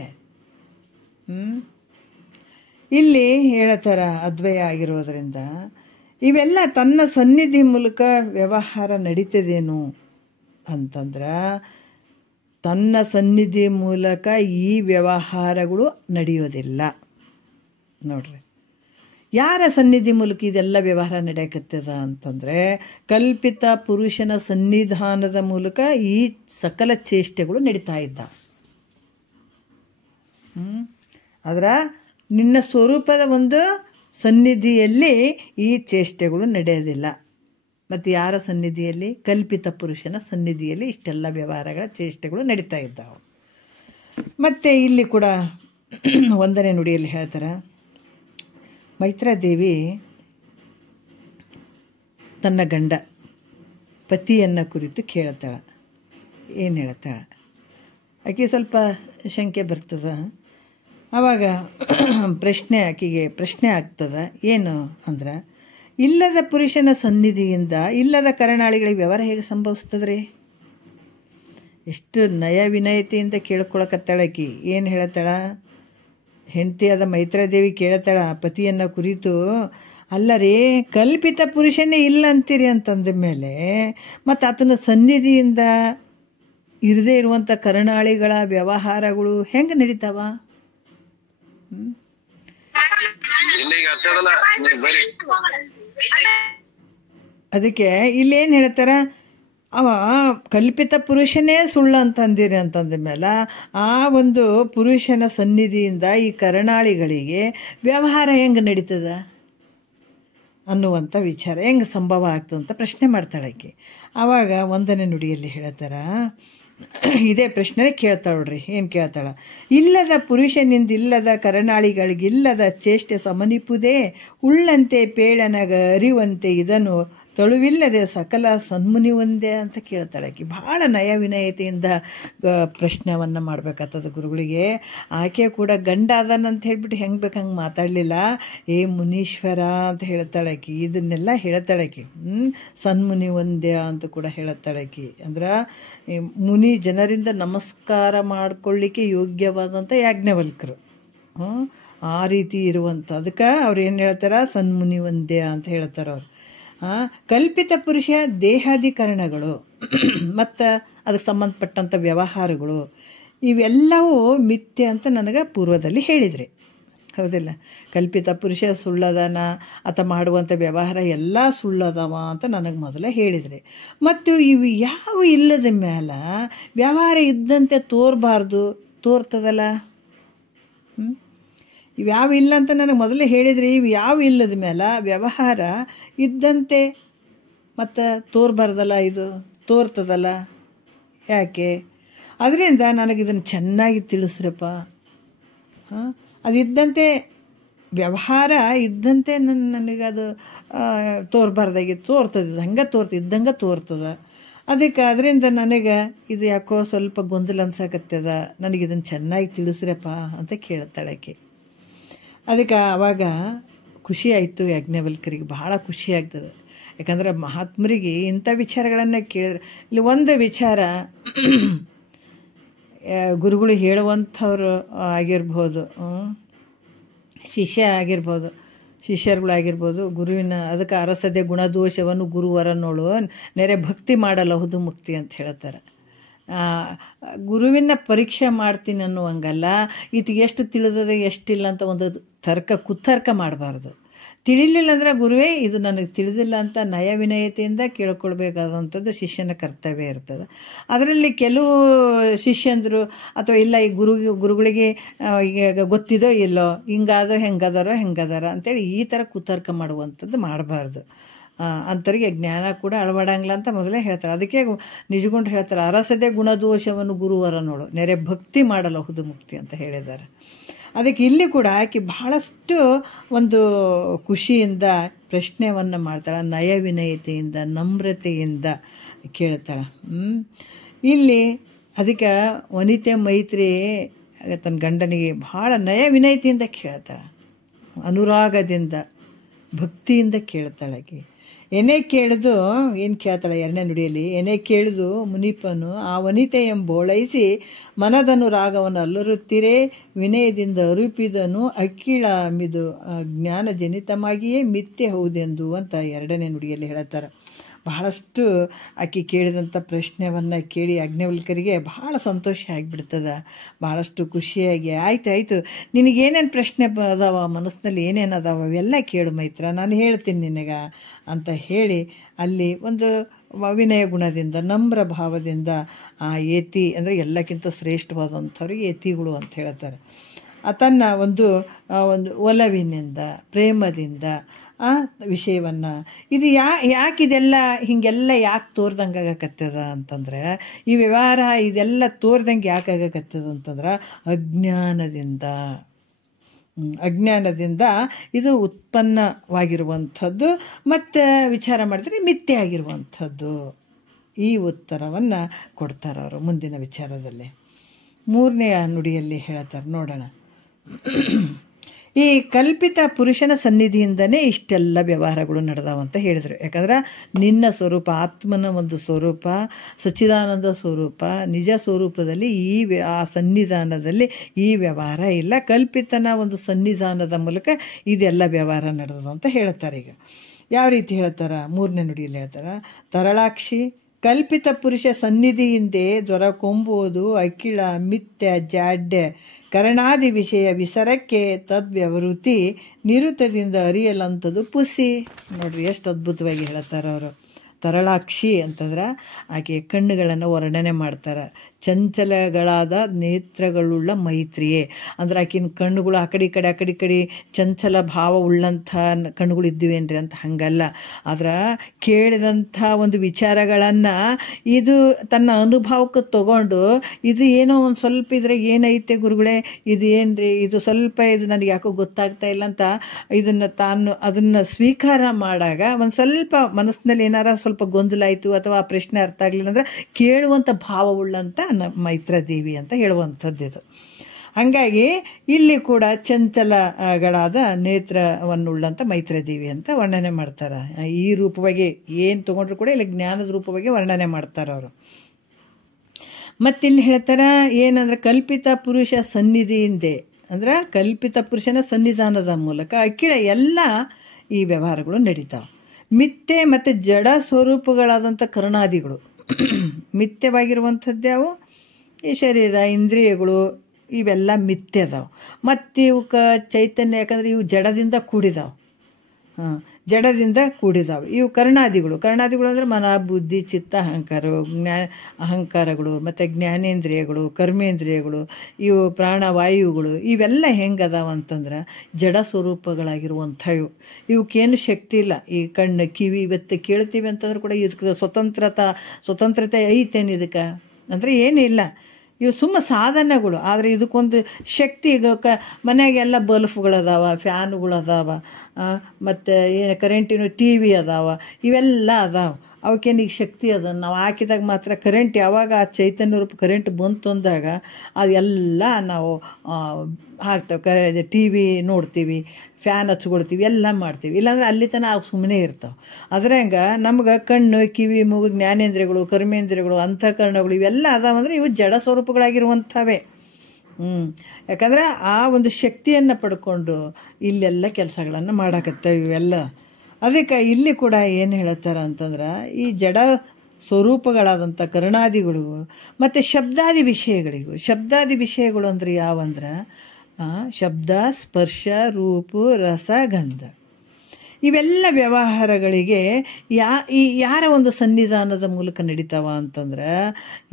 ಇಲ್ಲಿ ಹೇಳ್ತಾರ ಅದ್ವಯ ಆಗಿರೋದ್ರಿಂದ ಇವೆಲ್ಲ ತನ್ನ ಸನ್ನಿಧಿ ಮೂಲಕ ವ್ಯವಹಾರ ನಡೀತದೇನು ಅಂತಂದ್ರೆ ತನ್ನ ಸನ್ನಿಧಿ ಮೂಲಕ ಈ ವ್ಯವಹಾರಗಳು ನಡೆಯೋದಿಲ್ಲ. ನೋಡ್ರಿ, ಯಾರ ಸನ್ನಿಧಿ ಮೂಲಕ ಇದೆಲ್ಲ ವ್ಯವಹಾರ ನಡೆಯಕತ್ತದ ಅಂತಂದರೆ ಕಲ್ಪಿತ ಪುರುಷನ ಸನ್ನಿಧಾನದ ಮೂಲಕ ಈ ಸಕಲ ಚೇಷ್ಟೆಗಳು ನಡೀತಾ ಇದ್ದ. ಆದ್ರೆ ನಿನ್ನ ಸ್ವರೂಪದ ಒಂದು ಸನ್ನಿಧಿಯಲ್ಲಿ ಈ ಚೇಷ್ಟೆಗಳು ನಡೆಯೋದಿಲ್ಲ. ಮತ್ತು ಯಾರ ಸನ್ನಿಧಿಯಲ್ಲಿ? ಕಲ್ಪಿತ ಪುರುಷನ ಸನ್ನಿಧಿಯಲ್ಲಿ ಇಷ್ಟೆಲ್ಲ ವ್ಯವಹಾರಗಳ ಚೇಷ್ಟೆಗಳು ನಡೀತಾ ಇದ್ದಾವೆ. ಮತ್ತು ಇಲ್ಲಿ ಕೂಡ 1ನೇ ನುಡಿಯಲ್ಲಿ ಹೇಳ್ತಾರೆ, ಮೈತ್ರಾದೇವಿ ತನ್ನ ಗಂಡ ಪತಿಯನ್ನು ಕುರಿತು ಕೇಳ್ತಾಳೆ. ಏನು ಹೇಳ್ತಾಳೆ? ಆಕೆ ಸ್ವಲ್ಪ ಶಂಕೆ ಬರ್ತದೆ. ಆವಾಗ ಆಕೆಗೆ ಪ್ರಶ್ನೆ ಆಗ್ತದೆ. ಏನು ಅಂದ್ರೆ, ಇಲ್ಲದ ಪುರುಷನ ಸನ್ನಿಧಿಯಿಂದ ಇಲ್ಲದ ಕರಣಾಳಿಗಳಿಗೆ ವ್ಯವಹಾರ ಹೇಗೆ ಸಂಭವಿಸ್ತದ್ರಿ? ಎಷ್ಟು ನಯ ವಿನಯತೆಯಿಂದ ಕೇಳ್ಕೊಳಕತ್ತಾಳಕಿ. ಏನು ಹೇಳ್ತಾಳ? ಹೆಂಡತಿಯಾದ ಮೈತ್ರಾದೇವಿ ಕೇಳ್ತಾಳ ಪತಿಯನ್ನು ಕುರಿತು, ಅಲ್ಲರಿ ಕಲ್ಪಿತ ಪುರುಷನೇ ಇಲ್ಲ ಅಂತೀರಿ ಅಂತಂದ ಮೇಲೆ ಮತ್ತು ಆತನ ಸನ್ನಿಧಿಯಿಂದ ಇರದೇ ಇರುವಂಥ ಕರಣಾಳಿಗಳ ವ್ಯವಹಾರಗಳು ಹೆಂಗೆ ನಡೀತಾವ? ಅದಕ್ಕೆ ಇಲ್ಲೇನು ಹೇಳ್ತಾರ, ಅವ ಕಲ್ಪಿತ ಪುರುಷನೇ ಸುಳ್ಳು ಅಂತಂದಿರಿ ಅಂತಂದ ಮೇಲೆ ಆ ಒಂದು ಪುರುಷನ ಸನ್ನಿಧಿಯಿಂದ ಈ ಕರಣಾಳಿಗಳಿಗೆ ವ್ಯವಹಾರ ಹೆಂಗೆ ನಡೀತದ ಅನ್ನುವಂಥ ವಿಚಾರ ಹೆಂಗೆ ಸಂಭವ ಆಗ್ತದಂತ ಪ್ರಶ್ನೆ ಮಾಡ್ತಾಳಕ್ಕೆ. ಆವಾಗ 1ನೇ ನುಡಿಯಲ್ಲಿ ಹೇಳ್ತಾರ, ಇದೇ ಪ್ರಶ್ನೆ ಕೇಳ್ತಾಳ್ರಿ. ಏನು ಕೇಳ್ತಾಳ? ಇಲ್ಲದ ಪುರುಷನಿಂದ ಇಲ್ಲದ ಕರಣಾಳಿಗಳಿಗಿಲ್ಲದ ಚೇಷ್ಟೆ ಸಮನಿಪುದೇ ಉಳ್ಳಂತೆ ಪೇಳನಗ ಅರಿವಂತೆ ಇದನ್ನು ತಳುವಿಲ್ಲದೆ ಸಕಲ ಸನ್ಮುನಿ ಒಂದೇ ಅಂತ ಕೇಳ್ತಾಳಾಕಿ. ಭಾಳ ನಯ ವಿನಯತೆಯಿಂದ ಪ್ರಶ್ನೆಯನ್ನು ಮಾಡ್ಬೇಕಾಗ್ತದ ಗುರುಗಳಿಗೆ. ಆಕೆ ಕೂಡ ಗಂಡ ಅದನ್ನಂತ ಹೇಳ್ಬಿಟ್ಟು ಹೆಂಗೆ ಬೇಕು ಹಂಗೆ ಮಾತಾಡಲಿಲ್ಲ. ಏ ಮುನೀಶ್ವರ ಅಂತ ಹೇಳ್ತಾಳಾಕಿ. ಇದನ್ನೆಲ್ಲ ಹೇಳ್ತಾಳಾಕಿ. ಸನ್ಮುನಿ ಒಂದೇ ಅಂತ ಕೂಡ ಹೇಳ್ತಾಳಾಕಿ. ಅಂದ್ರೆ ಮುನಿ ಜನರಿಂದ ನಮಸ್ಕಾರ ಮಾಡ್ಕೊಳ್ಳಿಕ್ಕೆ ಯೋಗ್ಯವಾದಂಥ ಯಾಜ್ಞವಲ್ಕರು ಆ ರೀತಿ ಇರುವಂಥ. ಅದಕ್ಕೆ ಅವ್ರು ಏನು ಹೇಳ್ತಾರ? ಸನ್ಮುನಿ ಒಂದೇ ಅಂತ ಹೇಳ್ತಾರೆ ಅವ್ರು. ಕಲ್ಪಿತ ಪುರುಷ ದೇಹಾಧಿಕರಣಗಳು ಮತ್ತು ಅದಕ್ಕೆ ಸಂಬಂಧಪಟ್ಟಂಥ ವ್ಯವಹಾರಗಳು ಇವೆಲ್ಲವೂ ಮಿಥ್ಯೆ ಅಂತ ನನಗೆ ಪೂರ್ವದಲ್ಲಿ ಹೇಳಿದ್ರಿ, ಹೌದಿಲ್ಲ? ಕಲ್ಪಿತ ಪುರುಷ ಸುಳ್ಳದಾನ ಆತ ಮಾಡುವಂಥ ವ್ಯವಹಾರ ಎಲ್ಲ ಸುಳ್ಳದವ ಅಂತ ನನಗೆ ಮೊದಲೇ ಹೇಳಿದ್ರಿ. ಮತ್ತು ಇವು ಯಾವ ಇಲ್ಲದ ಮೇಲೆ ವ್ಯವಹಾರ ಇದ್ದಂತೆ ತೋರಬಾರ್ದು, ತೋರ್ತದಲ್ಲ? ಇವು ಯಾವ ಇಲ್ಲ ಅಂತ ನನಗೆ ಮೊದಲೇ ಹೇಳಿದ್ರಿ. ಇವು ಯಾವ ಇಲ್ಲದ ಮೇಲೆ ವ್ಯವಹಾರ ಇದ್ದಂತೆ ಮತ್ತು ತೋರಬಾರ್ದಲ್ಲ? ಇದು ತೋರ್ತದಲ್ಲ, ಯಾಕೆ? ಅದರಿಂದ ನನಗಿದನ್ನು ಚೆನ್ನಾಗಿ ತಿಳಿಸ್ರಪ್ಪ. ಅದಿದ್ದಂತೆ ವ್ಯವಹಾರ ಇದ್ದಂತೆ ನನಗದು ತೋರಬಾರ್ದಾಗಿತ್ತು, ತೋರ್ತದ, ಹಂಗೆ ಇದ್ದಂಗೆ ತೋರ್ತದ. ಅದಕ್ಕೆ ಅದರಿಂದ ನನಗೆ ಇದು ಯಾಕೋ ಸ್ವಲ್ಪ ಗೊಂದಲ ಅನ್ಸಕತ್ತದ, ನನಗಿದನ್ನು ಚೆನ್ನಾಗಿ ತಿಳಿಸ್ರಪ್ಪ ಅಂತ ಕೇಳ್ತಾಳಕ್ಕೆ. ಅದಕ್ಕೆ ಆವಾಗ ಖುಷಿ ಆಯಿತು ಯಾಜ್ಞವಲ್ಕರಿಗೆ, ಬಹಳ ಖುಷಿ ಆಗ್ತದೆ. ಯಾಕಂದ್ರೆ ಮಹಾತ್ಮರಿಗೆ ಇಂಥ ವಿಚಾರಗಳನ್ನು ಕೇಳಿದ್ರೆ, ಇಲ್ಲಿ ಒಂದು ವಿಚಾರ ಗುರುಗಳು ಹೇಳುವಂಥವ್ರು ಆಗಿರ್ಬೋದು, ಶಿಷ್ಯ ಆಗಿರ್ಬೋದು, ಶಿಷ್ಯರುಗಳಾಗಿರ್ಬೋದು, ಗುರುವಿನ ಅದಕ್ಕೆ ಅರಸದೆ ಗುಣದೋಷವನ್ನು ಗುರುವರನೋಳು ನೆರೆ ಭಕ್ತಿ ಮಾಡಲಹುದು ಮುಕ್ತಿ ಅಂತ ಹೇಳ್ತಾರೆ. ಗುರುವಿನ ಪರೀಕ್ಷೆ ಮಾಡ್ತೀನಿ ಅನ್ನುವಂಗಲ್ಲ, ಈತಿಗೆ ಎಷ್ಟು ತಿಳಿದದೆ ಎಷ್ಟಿಲ್ಲ ಅಂತ ಒಂದು ಕುತರ್ಕ ಮಾಡಬಾರ್ದು. ತಿಳಿಲಿಲ್ಲ ಅಂದ್ರೆ ಗುರುವೇ ಇದು ನನಗೆ ತಿಳಿದಿಲ್ಲ ಅಂತ ನಯ ವಿನಯತೆಯಿಂದ ಕೇಳ್ಕೊಳ್ಬೇಕಾದಂಥದ್ದು ಶಿಷ್ಯನ ಕರ್ತವ್ಯ ಇರ್ತದೆ. ಅದರಲ್ಲಿ ಕೆಲವು ಶಿಷ್ಯಂದರು ಅಥವಾ ಇಲ್ಲ ಈ ಗುರುಗಳಿಗೆ ಈಗ ಗೊತ್ತಿದೋ ಇಲ್ಲೋ, ಹಿಂಗಾದೋ ಹೆಂಗದಾರ ಅಂತೇಳಿ ಈ ಥರ ಕುತರ್ಕ ಮಾಡುವಂಥದ್ದು ಮಾಡಬಾರ್ದು. ಅಂಥವ್ರಿಗೆ ಜ್ಞಾನ ಕೂಡ ಅಳವಡಂಗಿಲ್ಲ ಅಂತ ಮೊದಲೇ ಹೇಳ್ತಾರೆ. ಅದಕ್ಕೆ ನಿಜಗೊಂಡು ಹೇಳ್ತಾರೆ, ಅರಸದೆ ಗುಣದೋಷವನ್ನು ಗುರುವರನೋಳು ನೆರೆ ಭಕ್ತಿ ಮಾಡಲಹುದು ಮುಕ್ತಿ ಅಂತ ಹೇಳಿದ್ದಾರೆ. ಅದಕ್ಕೆ ಇಲ್ಲಿ ಕೂಡ ಆಕೆ ಬಹಳಷ್ಟು ಒಂದು ಖುಷಿಯಿಂದ ಪ್ರಶ್ನೆಯನ್ನು ಮಾಡ್ತಾಳೆ, ನಯ ವಿನಯತೆಯಿಂದ ನಮ್ರತೆಯಿಂದ ಕೇಳ್ತಾಳೆ. ಇಲ್ಲಿ ಅದಕ್ಕೆ ವನಿತೆ ಮೈತ್ರಿ ತನ್ನ ಗಂಡನಿಗೆ ಬಹಳ ನಯ ವಿನಯತೆಯಿಂದ ಕೇಳ್ತಾಳೆ, ಅನುರಾಗದಿಂದ ಭಕ್ತಿಯಿಂದ ಕೇಳ್ತಾಳೆ. ಆಕೆ ಏನೇ ಕೇಳಿದು ಏನು ಕೇಳ್ತಾಳೆ ಎರಡನೇ ನುಡಿಯಲ್ಲಿ, ಏನೇ ಕೇಳಿದು ಮುನಿಪನು ಆ ವನಿತೆ ಎಂಬೋಳೈಸಿ ಮನದನು ರಾಗವನ್ನು ಅಲ್ಲರುತ್ತೀರೇ ವಿನಯದಿಂದ ಅರುಪಿದನು ಅಕ್ಕಿಳ ಮಿದು ಜ್ಞಾನ ಜನಿತವಾಗಿಯೇ ಮಿಥ್ಯೆ ಹೌದೆಂದು ಅಂತ ಎರಡನೇ ನುಡಿಯಲ್ಲಿ ಹೇಳ್ತಾರೆ. ಬಹಳಷ್ಟು ಆಕೆ ಕೇಳಿದಂಥ ಪ್ರಶ್ನೆಯನ್ನು ಕೇಳಿ ಯಾಜ್ಞವಲ್ಕರಿಗೆ ಬಹಳ ಸಂತೋಷ ಆಗಿಬಿಡ್ತದೆ, ಬಹಳಷ್ಟು ಖುಷಿಯಾಗಿ ಆಯಿತು ನಿನಗೇನೇನು ಪ್ರಶ್ನೆ ಅದಾವ ಮನಸ್ಸಿನಲ್ಲಿ ಏನೇನು ಅದಾವ ಅವೆಲ್ಲ ಕೇಳು ಮೈತ್ರ, ನಾನು ಹೇಳ್ತೀನಿ ನಿನಗೆ ಅಂತ ಹೇಳಿ ಅಲ್ಲಿ ಒಂದು ವಿನಯ ಗುಣದಿಂದ ನಮ್ರ ಭಾವದಿಂದ ಆ ಏತಿ ಅಂದರೆ ಎಲ್ಲಕ್ಕಿಂತ ಶ್ರೇಷ್ಠವಾದಂಥವ್ರಿಗೆ ಏತಿಗಳು ಅಂತ ಹೇಳ್ತಾರೆ. ತನ್ನ ಒಂದು ಒಲವಿನಿಂದ ಪ್ರೇಮದಿಂದ ಆ ವಿಷಯವನ್ನು ಇದು ಯಾಕಿದೆಲ್ಲ ಹೀಗೆಲ್ಲ ಯಾಕೆ ತೋರ್ದಂಗೆ ಆಗಕತ್ತದ ಅಂತಂದ್ರೆ, ಈ ವ್ಯವಹಾರ ಇದೆಲ್ಲ ತೋರ್ದಂಗೆ ಯಾಕೆ ಆಗಕತ್ತದ ಅಂತಂದ್ರೆ ಅಜ್ಞಾನದಿಂದ ಇದು ಉತ್ಪನ್ನವಾಗಿರುವಂಥದ್ದು ಮತ್ತು ವಿಚಾರ ಮಾಡಿದ್ರೆ ಮಿಥ್ಯೆ ಆಗಿರುವಂಥದ್ದು. ಈ ಉತ್ತರವನ್ನು ಕೊಡ್ತಾರೆ ಅವರು ಮುಂದಿನ ವಿಚಾರದಲ್ಲಿ. ಮೂರನೆಯ ನುಡಿಯಲ್ಲಿ ಹೇಳ್ತಾರೆ, ನೋಡೋಣ. ಈ ಕಲ್ಪಿತ ಪುರುಷನ ಸನ್ನಿಧಿಯಿಂದನೇ ಇಷ್ಟೆಲ್ಲ ವ್ಯವಹಾರಗಳು ನಡೆದಾವಂತ ಹೇಳಿದರು. ಯಾಕಂದ್ರೆ ನಿನ್ನ ಸ್ವರೂಪ, ಆತ್ಮನ ಒಂದು ಸ್ವರೂಪ, ಸಚ್ಚಿದಾನಂದ ಸ್ವರೂಪ, ನಿಜ ಸ್ವರೂಪದಲ್ಲಿ ಆ ಸನ್ನಿಧಾನದಲ್ಲಿ ಈ ವ್ಯವಹಾರ ಇಲ್ಲ. ಕಲ್ಪಿತನ ಒಂದು ಸನ್ನಿಧಾನದ ಮೂಲಕ ಇದೆಲ್ಲ ವ್ಯವಹಾರ ನಡೆದದು ಅಂತ ಹೇಳ್ತಾರೆ. ಈಗ ಯಾವ ರೀತಿ ಹೇಳ್ತಾರೆ? ಮೂರನೇ ನುಡಿಯಲ್ಲಿ ಹೇಳ್ತಾರೆ, ತರಳಾಕ್ಷಿ ಕಲ್ಪಿತ ಪುರುಷ ಸನ್ನಿಧಿಯಿಂದೇ ದೊರಕೊಂಬುವುದು ಅಕ್ಕಿಳ ಮಿಥ್ಯ ಜಾಡ್ಯ ಕರಣಾದಿ ವಿಷಯ ವಿಸರಕ್ಕೆ ತದ್ವ್ಯವೃತಿ ನಿರುತದಿಂದ ಅರಿಯಲಂಥದ್ದು ಪುಸಿ. ನೋಡ್ರಿ ಎಷ್ಟು ಅದ್ಭುತವಾಗಿ ಹೇಳ್ತಾರೆ ಅವರು. ತರಳಾಕ್ಷಿ ಅಂತಂದ್ರೆ ಆಕೆ ಕಣ್ಣುಗಳನ್ನು ವರ್ಣನೆ ಮಾಡ್ತಾರೆ. ಚಂಚಲಗಳಾದ ನೇತ್ರಗಳುಳ್ಳ ಮೈತ್ರಿಯೇ ಅಂದ್ರೆ ಆಕಿನ ಕಣ್ಣುಗಳು ಆ ಕಡೆ ಚಂಚಲ ಭಾವ ಉಳ್ಳಂಥ ಕಣ್ಣುಗಳು ಇದ್ದೀವೇನ್ರಿ ಅಂತ ಹಂಗಲ್ಲ. ಆದ್ರೆ ಕೇಳಿದಂಥ ಒಂದು ವಿಚಾರಗಳನ್ನು ಇದು ತನ್ನ ಅನುಭವಕ್ಕೆ ತಗೊಂಡು ಇದು ಏನೋ ಒಂದು ಸ್ವಲ್ಪ ಇದ್ರಾಗ ಏನೈತೆ ಗುರುಗಳೇ, ಇದು ಏನ್ರಿ, ಇದು ಸ್ವಲ್ಪ ಇದು ನನಗೆ ಯಾಕೋ ಗೊತ್ತಾಗ್ತಾ ಇಲ್ಲ ಅಂತ ಅದನ್ನು ಸ್ವೀಕಾರ ಮಾಡಾಗ ಒಂದು ಸ್ವಲ್ಪ ಮನಸ್ಸಿನಲ್ಲಿ ಏನಾರ ಸ್ವಲ್ಪ ಗೊಂದಲ ಆಯಿತು ಅಥವಾ ಆ ಪ್ರಶ್ನೆ ಅರ್ಥ ಆಗಲಿಲ್ಲ ಅಂದರೆ ಕೇಳುವಂಥ ಭಾವವುಳ್ಳಂಥ ಮೈತ್ರಾದೇವಿ ಅಂತ ಹೇಳುವಂಥದ್ದು. ಹಾಗಾಗಿ ಇಲ್ಲಿ ಕೂಡ ಚಂಚಲಗಳಾದ ನೇತ್ರವನ್ನುಳ್ಳಂಥ ಮೈತ್ರಾದೇವಿ ಅಂತ ವರ್ಣನೆ ಮಾಡ್ತಾರೆ. ಈ ರೂಪವಾಗಿ ಏನು ತೊಗೊಂಡ್ರು ಕೂಡ ಇಲ್ಲಿ ಜ್ಞಾನದ ರೂಪವಾಗಿ ವರ್ಣನೆ ಮಾಡ್ತಾರೆ ಅವರು. ಮತ್ತಿಲ್ಲಿ ಹೇಳ್ತಾರೆ ಏನಂದ್ರೆ, ಕಲ್ಪಿತ ಪುರುಷ ಸನ್ನಿಧಿಯಿಂದೆ ಅಂದ್ರೆ ಕಲ್ಪಿತ ಪುರುಷನ ಸನ್ನಿಧಾನದ ಮೂಲಕ ಅಕ್ಕಿಳ ಎಲ್ಲ ಈ ವ್ಯವಹಾರಗಳು ನಡೀತಾವೆ. ಮಿಥ್ಯೆ ಮತ್ತು ಜಡ ಸ್ವರೂಪಗಳಾದಂಥ ಕರ್ಣಾದಿಗಳು ಮಿಥ್ಯವಾಗಿರುವಂಥದ್ದು ಯಾವ ಈ ಶರೀರ ಇಂದ್ರಿಯಗಳು ಇವೆಲ್ಲ ಮಿಥ್ಯೆ ಅದಾವೆ. ಮತ್ತು ಇವಕ್ಕೆ ಚೈತನ್ಯ ಯಾಕಂದ್ರೆ ಇವು ಜಡದಿಂದ ಕೂಡಿದಾವೆ. ಜಡದಿಂದ ಕೂಡಿದಾವೆ. ಇವು ಕರ್ಣಾದಿಗಳು ಅಂದರೆ ಮನ ಬುದ್ಧಿ ಚಿತ್ತ ಅಹಂಕಾರಗಳು ಮತ್ತು ಜ್ಞಾನೇಂದ್ರಿಯಗಳು ಕರ್ಮೇಂದ್ರಿಯಗಳು ಇವು ಪ್ರಾಣವಾಯುಗಳು ಇವೆಲ್ಲ ಹೆಂಗದಾವ ಅಂತಂದ್ರೆ ಜಡ ಸ್ವರೂಪಗಳಾಗಿರುವಂಥವು. ಇವಕ್ಕೇನು ಶಕ್ತಿ ಇಲ್ಲ. ಈ ಕಣ್ಣು ಕಿವಿ ಇವತ್ತು ಕೇಳ್ತೀವಿ ಅಂತಂದ್ರೆ ಕೂಡ ಇದಕ್ಕೆ ಸ್ವತಂತ್ರತೆ ಐತೇನು ಇದಕ್ಕೆ ಅಂದರೆ ಏನಿಲ್ಲ. ಇವು ಸುಮ್ಮ ಸಾಧನಗಳು. ಆದರೆ ಇದಕ್ಕೊಂದು ಶಕ್ತಿ. ಈಗ ಮನೆಯಾಗೆಲ್ಲ ಬಲ್ಫ್ಗಳದಾವ, ಫ್ಯಾನುಗಳದಾವ, ಮತ್ತು ಏನು ಕರೆಂಟಿನ ಟಿ ವಿ ಅದಾವ, ಇವೆಲ್ಲ ಅದಾವೆ. ಅವಕ್ಕೇನು ಈಗ ಶಕ್ತಿ ಅದನ್ನು ನಾವು ಹಾಕಿದಾಗ ಮಾತ್ರ ಕರೆಂಟ್ ಯಾವಾಗ ಆ ಚೈತನ್ಯ ರೂಪ ಕರೆಂಟ್ ಬಂತು ಅಂದಾಗ ಅದೆಲ್ಲ ನಾವು ಹಾಕ್ತೇವೆ. ಟಿ ವಿ ನೋಡ್ತೀವಿ, ಫ್ಯಾನ್ ಹಚ್ಕೊಳ್ತೀವಿ, ಎಲ್ಲ ಮಾಡ್ತೀವಿ. ಇಲ್ಲಾಂದ್ರೆ ಅಲ್ಲಿ ತನಕ ಅವು ಸುಮ್ಮನೆ ಇರ್ತಾವೆ. ಅದ್ರಂಗ ನಮ್ಗೆ ಕಣ್ಣು ಕಿವಿ ಮೂಗು ಜ್ಞಾನೇಂದ್ರಿಯಗಳು ಕರ್ಮೇಂದ್ರಿಯಗಳು ಅಂತಃಕರಣಗಳು ಇವೆಲ್ಲ ಅದಾವಂದ್ರೆ ಇವು ಜಡ ಸ್ವರೂಪಗಳಾಗಿರುವಂಥವೇ. ಯಾಕಂದರೆ ಆ ಒಂದು ಶಕ್ತಿಯನ್ನು ಪಡ್ಕೊಂಡು ಇಲ್ಲೆಲ್ಲ ಕೆಲಸಗಳನ್ನು ಮಾಡಾಕತ್ತವೆ ಇವೆಲ್ಲ. ಅದಕ್ಕೆ ಇಲ್ಲಿ ಕೂಡ ಏನು ಹೇಳ್ತಾರೆ ಅಂತಂದ್ರೆ ಈ ಜಡ ಸ್ವರೂಪಗಳಾದಂಥ ಕರ್ಣಾದಿಗಳು ಮತ್ತು ಶಬ್ದಾದಿ ವಿಷಯಗಳು ಅಂದ್ರೆ ಯಾವಂದ್ರೆ ಶಬ್ದ ಸ್ಪರ್ಶ ರೂಪ ರಸ ಗಂಧ ಇವೆಲ್ಲ ವ್ಯವಹಾರಗಳಿಗೆ ಯಾರ ಒಂದು ಸನ್ನಿಧಾನದ ಮೂಲಕ ನಡೀತಾವ ಅಂತಂದ್ರೆ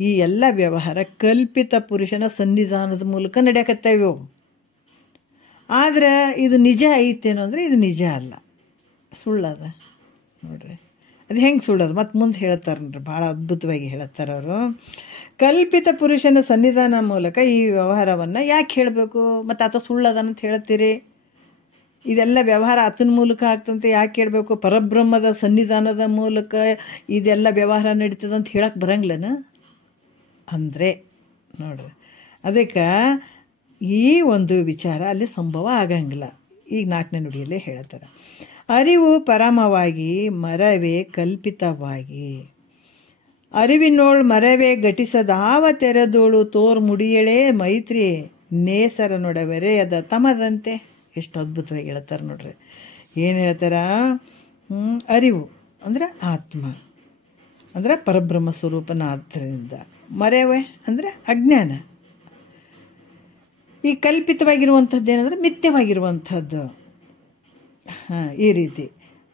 ಈ ಎಲ್ಲ ವ್ಯವಹಾರ ಕಲ್ಪಿತ ಪುರುಷನ ಸನ್ನಿಧಾನದ ಮೂಲಕ ನಡೆಯಕತ್ತೇವೆ. ಆದ್ರೆ ಇದು ನಿಜ ಐತೇನೋ ಅಂದರೆ ಇದು ನಿಜ ಅಲ್ಲ, ಸುಳ್ಳದ ನೋಡ್ರಿ. ಅದು ಹೆಂಗೆ ಸುಳ್ಳೋದು ಮತ್ತು ಮುಂದೆ ಹೇಳ್ತಾರೆ ನೋಡ್ರಿ, ಭಾಳ ಅದ್ಭುತವಾಗಿ ಹೇಳ್ತಾರೆ ಅವರು. ಕಲ್ಪಿತ ಪುರುಷನ ಸನ್ನಿಧಾನ ಮೂಲಕ ಈ ವ್ಯವಹಾರವನ್ನು ಯಾಕೆ ಹೇಳಬೇಕು ಮತ್ತು ಆತ ಸುಳ್ಳದನ್ನಂತ ಹೇಳ್ತೀರಿ? ಇದೆಲ್ಲ ವ್ಯವಹಾರ ಆತನ ಮೂಲಕ ಆಗ್ತಂತೆ ಯಾಕೆ ಹೇಳಬೇಕು? ಪರಬ್ರಹ್ಮದ ಸನ್ನಿಧಾನದ ಮೂಲಕ ಇದೆಲ್ಲ ವ್ಯವಹಾರ ನಡೀತದಂತ ಹೇಳಕ್ಕೆ ಬರಂಗಿಲ್ಲನ ಅಂದರೆ ನೋಡ್ರಿ. ಅದಕ್ಕೆ ಈ ಒಂದು ವಿಚಾರ ಅಲ್ಲಿ ಸಂಭವ ಆಗಂಗಿಲ್ಲ. ಈಗ 4ನೇ ನುಡಿಯಲ್ಲೇ ಹೇಳ್ತಾರೆ, ಅರಿವು ಪರಮವಾಗಿ ಮರವೇ ಕಲ್ಪಿತವಾಗಿ ಅರಿವಿನೋಳ್ ಮರವೇ ಘಟಿಸದಾವ ತೆರೆದೋಳು ತೋರ್ ಮುಡಿಯಳೇ ಮೈತ್ರಿ ನೇಸರ ನೊಡವರೆ ಅದ ತಮದಂತೆ. ಎಷ್ಟು ಅದ್ಭುತವಾಗಿ ಹೇಳ್ತಾರೆ ನೋಡ್ರಿ. ಏನು ಹೇಳ್ತಾರ? ಅರಿವು ಅಂದರೆ ಆತ್ಮ ಅಂದರೆ ಪರಬ್ರಹ್ಮ ಸ್ವರೂಪನ ಆದ್ದರಿಂದ, ಮರೆವೆ ಅಂದರೆ ಅಜ್ಞಾನ. ಈ ಕಲ್ಪಿತವಾಗಿರುವಂಥದ್ದು ಏನಂದರೆ ಮಿಥ್ಯವಾಗಿರುವಂಥದ್ದು. ಈ ರೀತಿ.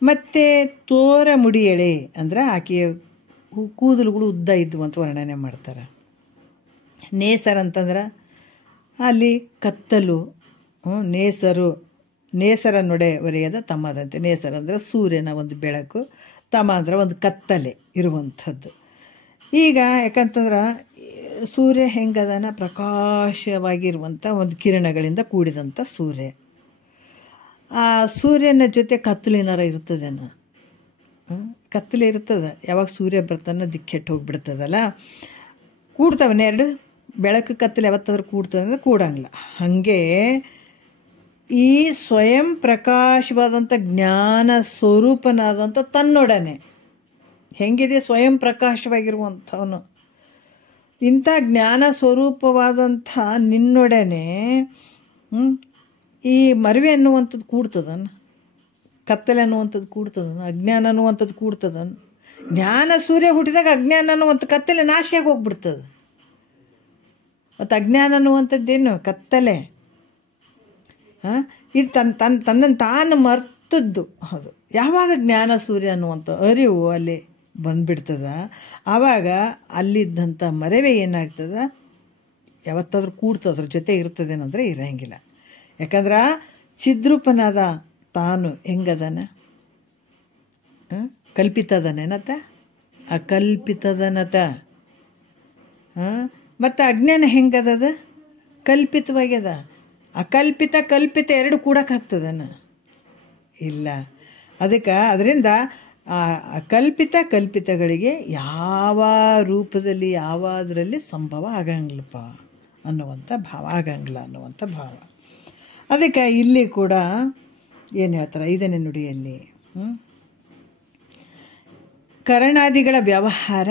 ಮತ್ತು ತೋರ ಮುಡಿಯಳೆ ಅಂದರೆ ಆಕೆಯ ಕೂದಲುಗಳು ಉದ್ದ ಇದ್ದವು ಅಂತ ವರ್ಣನೆ ಮಾಡ್ತಾರೆ. ನೇಸರ ಅಂತಂದ್ರೆ ಅಲ್ಲಿ ಕತ್ತಲು, ನೇಸರ ನೊಡೆವರೆಯದ ತಮದಂತೆ. ನೇಸರ ಅಂದರೆ ಸೂರ್ಯನ ಒಂದು ಬೆಳಕು, ತಮ ಅಂದರೆ ಒಂದು ಕತ್ತಲೆ ಇರುವಂಥದ್ದು. ಈಗ ಯಾಕಂತಂದ್ರೆ ಸೂರ್ಯ ಹೆಂಗದನ ಪ್ರಕಾಶವಾಗಿರುವಂಥ ಒಂದು ಕಿರಣಗಳಿಂದ ಕೂಡಿದಂಥ ಸೂರ್ಯ. ಆ ಸೂರ್ಯನ ಜೊತೆ ಕತ್ತಲಿನಾರ ಇರ್ತದೇನೋ, ಕತ್ತಲೆ ಇರ್ತದೆ. ಯಾವಾಗ ಸೂರ್ಯ ಬರ್ತಾನೆ ದಿಕ್ಕೆಟ್ಟು ಹೋಗಿಬಿಡ್ತದಲ್ಲ, ಕೂಡ್ತಾವನ್ನ ಎರಡು ಬೆಳಕು ಕತ್ತಲೆ ಯಾವತ್ತಾದ್ರೂ ಕೂಡ್ತದೆ ಅಂದರೆ ಕೂಡಂಗಿಲ್ಲ. ಹಾಗೆ ಈ ಸ್ವಯಂ ಪ್ರಕಾಶವಾದಂಥ ಜ್ಞಾನ ಸ್ವರೂಪನಾದಂಥ ತನ್ನೊಡನೆ ಹೆಂಗಿದೆ ಸ್ವಯಂ ಪ್ರಕಾಶವಾಗಿರುವಂಥವನು, ಇಂಥ ಜ್ಞಾನ ಸ್ವರೂಪವಾದಂಥ ನಿನ್ನೊಡನೆ ಈ ಮರವೆ ಅನ್ನುವಂಥದ್ದು ಕೂಡ್ತದನ್ನು, ಕತ್ತಲೆ ಅನ್ನುವಂಥದ್ದು ಕೂಡ್ತದನು, ಅಜ್ಞಾನ ಅನ್ನುವಂಥದ್ದು ಕೂಡ್ತದನು. ಜ್ಞಾನ ಸೂರ್ಯ ಹುಟ್ಟಿದಾಗ ಅಜ್ಞಾನ ಅನ್ನುವಂಥ ಕತ್ತಲೆ ನಾಶಿಯಾಗಿ ಹೋಗ್ಬಿಡ್ತದೆ. ಮತ್ತು ಅಜ್ಞಾನ ಅನ್ನುವಂಥದ್ದೇನು ಕತ್ತಲೆ, ಇದು ತನ್ನನ್ನು ತಾನು ಮರ್ತದ್ದು. ಅದು ಯಾವಾಗ ಜ್ಞಾನ ಸೂರ್ಯ ಅನ್ನುವಂಥ ಅರಿವು ಅಲ್ಲಿ ಬಂದುಬಿಡ್ತದ, ಆವಾಗ ಅಲ್ಲಿದ್ದಂಥ ಮರವೆ ಏನಾಗ್ತದೆ ಯಾವತ್ತಾದ್ರೂ ಕೂಡ್ತದ್ರ ಜೊತೆ ಇರ್ತದೇನಂದರೆ ಇರೋಂಗಿಲ್ಲ. ಯಾಕಂದ್ರೆ ಚಿದ್ರೂಪನಾದ ತಾನು ಹೆಂಗದನ, ಕಲ್ಪಿತದನೇನತ, ಅಕಲ್ಪಿತದನತ. ಮತ್ತು ಅಜ್ಞಾನ ಹೆಂಗದ, ಕಲ್ಪಿತವಾಗ್ಯದ. ಅಕಲ್ಪಿತ ಕಲ್ಪಿತ ಎರಡು ಕೂಡಕ್ಕಾಗ್ತದನ ಇಲ್ಲ. ಅದಕ್ಕೆ ಅದರಿಂದ ಕಲ್ಪಿತಗಳಿಗೆ ಯಾವ ರೂಪದಲ್ಲಿ ಯಾವುದರಲ್ಲಿ ಸಂಭವ ಆಗಂಗಿಲ್ಲಪ್ಪ ಅನ್ನುವಂಥ ಭಾವ, ಆಗಂಗಿಲ್ಲ ಅನ್ನುವಂಥ ಭಾವ. ಅದಕ್ಕೆ ಇಲ್ಲಿ ಕೂಡ ಏನು ಹೇಳ್ತಾರೆ 5ನೇ ನುಡಿಯಲ್ಲಿ, ಕರಣಾದಿಗಳ ವ್ಯವಹಾರ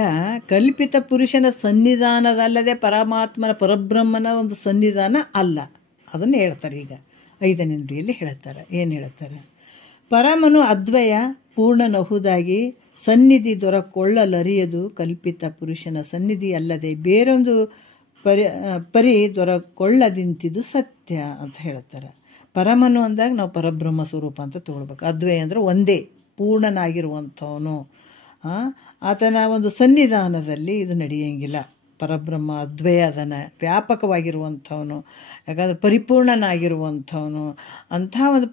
ಕಲ್ಪಿತ ಪುರುಷನ ಸನ್ನಿಧಾನದಲ್ಲದೆ ಪರಮಾತ್ಮನ ಪರಬ್ರಹ್ಮನ ಒಂದು ಸನ್ನಿಧಾನ ಅಲ್ಲ. ಅದನ್ನು ಹೇಳ್ತಾರೆ ಈಗ 5ನೇ ನುಡಿಯಲ್ಲಿ ಹೇಳ್ತಾರೆ. ಏನು ಹೇಳ್ತಾರೆ? ಪರಮನು ಅದ್ವಯ ಪೂರ್ಣನಹುದಾಗಿ ಸನ್ನಿಧಿ ದೊರಕೊಳ್ಳಲರಿಯದು ಕಲ್ಪಿತ ಪುರುಷನ ಸನ್ನಿಧಿ ಅಲ್ಲದೆ ಬೇರೊಂದು ಪರಿ ದೊರಕೊಳ್ಳದಿಂತಿದು ಸತ್ಯ ಅಂತ ಹೇಳ್ತಾರೆ. ಪರಮನು ಅಂದಾಗ ನಾವು ಪರಬ್ರಹ್ಮ ಸ್ವರೂಪ ಅಂತ ತಗೊಳ್ಬೇಕು. ಅದ್ವಯ ಅಂದರೆ ಒಂದೇ ಪೂರ್ಣನಾಗಿರುವಂಥವನು. ಆತನ ಒಂದು ಸನ್ನಿಧಾನದಲ್ಲಿ ಇದು ನಡೆಯಂಗಿಲ್ಲ. ಪರಬ್ರಹ್ಮ ಅದ್ವಯ ಅದನ್ನು ವ್ಯಾಪಕವಾಗಿರುವಂಥವನು, ಯಾಕಂದರೆ ಪರಿಪೂರ್ಣನಾಗಿರುವಂಥವನು. ಅಂಥ ಒಂದು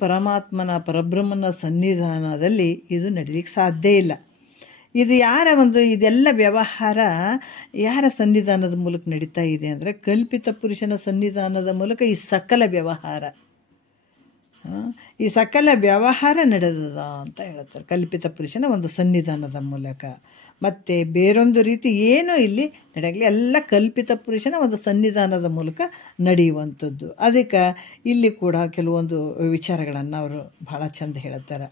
ಪರಬ್ರಹ್ಮನ ಸನ್ನಿಧಾನದಲ್ಲಿ ಇದು ನಡೀಲಿಕ್ಕೆ ಸಾಧ್ಯ ಇಲ್ಲ. ಇದು ಇದೆಲ್ಲ ವ್ಯವಹಾರ ಯಾರ ಸನ್ನಿಧಾನದ ಮೂಲಕ ನಡೀತಾ ಇದೆ ಅಂದರೆ ಕಲ್ಪಿತ ಪುರುಷನ ಸನ್ನಿಧಾನದ ಮೂಲಕ ಈ ಸಕಲ ವ್ಯವಹಾರ ನಡೆದದ ಅಂತ ಹೇಳ್ತಾರೆ. ಕಲ್ಪಿತ ಪುರುಷನ ಒಂದು ಸನ್ನಿಧಾನದ ಮೂಲಕ. ಮತ್ತು ಬೇರೊಂದು ರೀತಿ ಏನೂ ಇಲ್ಲಿ ನಡೆಯಲಿ, ಎಲ್ಲ ಕಲ್ಪಿತ ಪುರುಷನ ಒಂದು ಸನ್ನಿಧಾನದ ಮೂಲಕ ನಡೆಯುವಂಥದ್ದು. ಅದಕ್ಕೆ ಇಲ್ಲಿ ಕೂಡ ಕೆಲವೊಂದು ವಿಚಾರಗಳನ್ನು ಅವರು ಭಾಳ ಚಂದ ಹೇಳ್ತಾರೆ.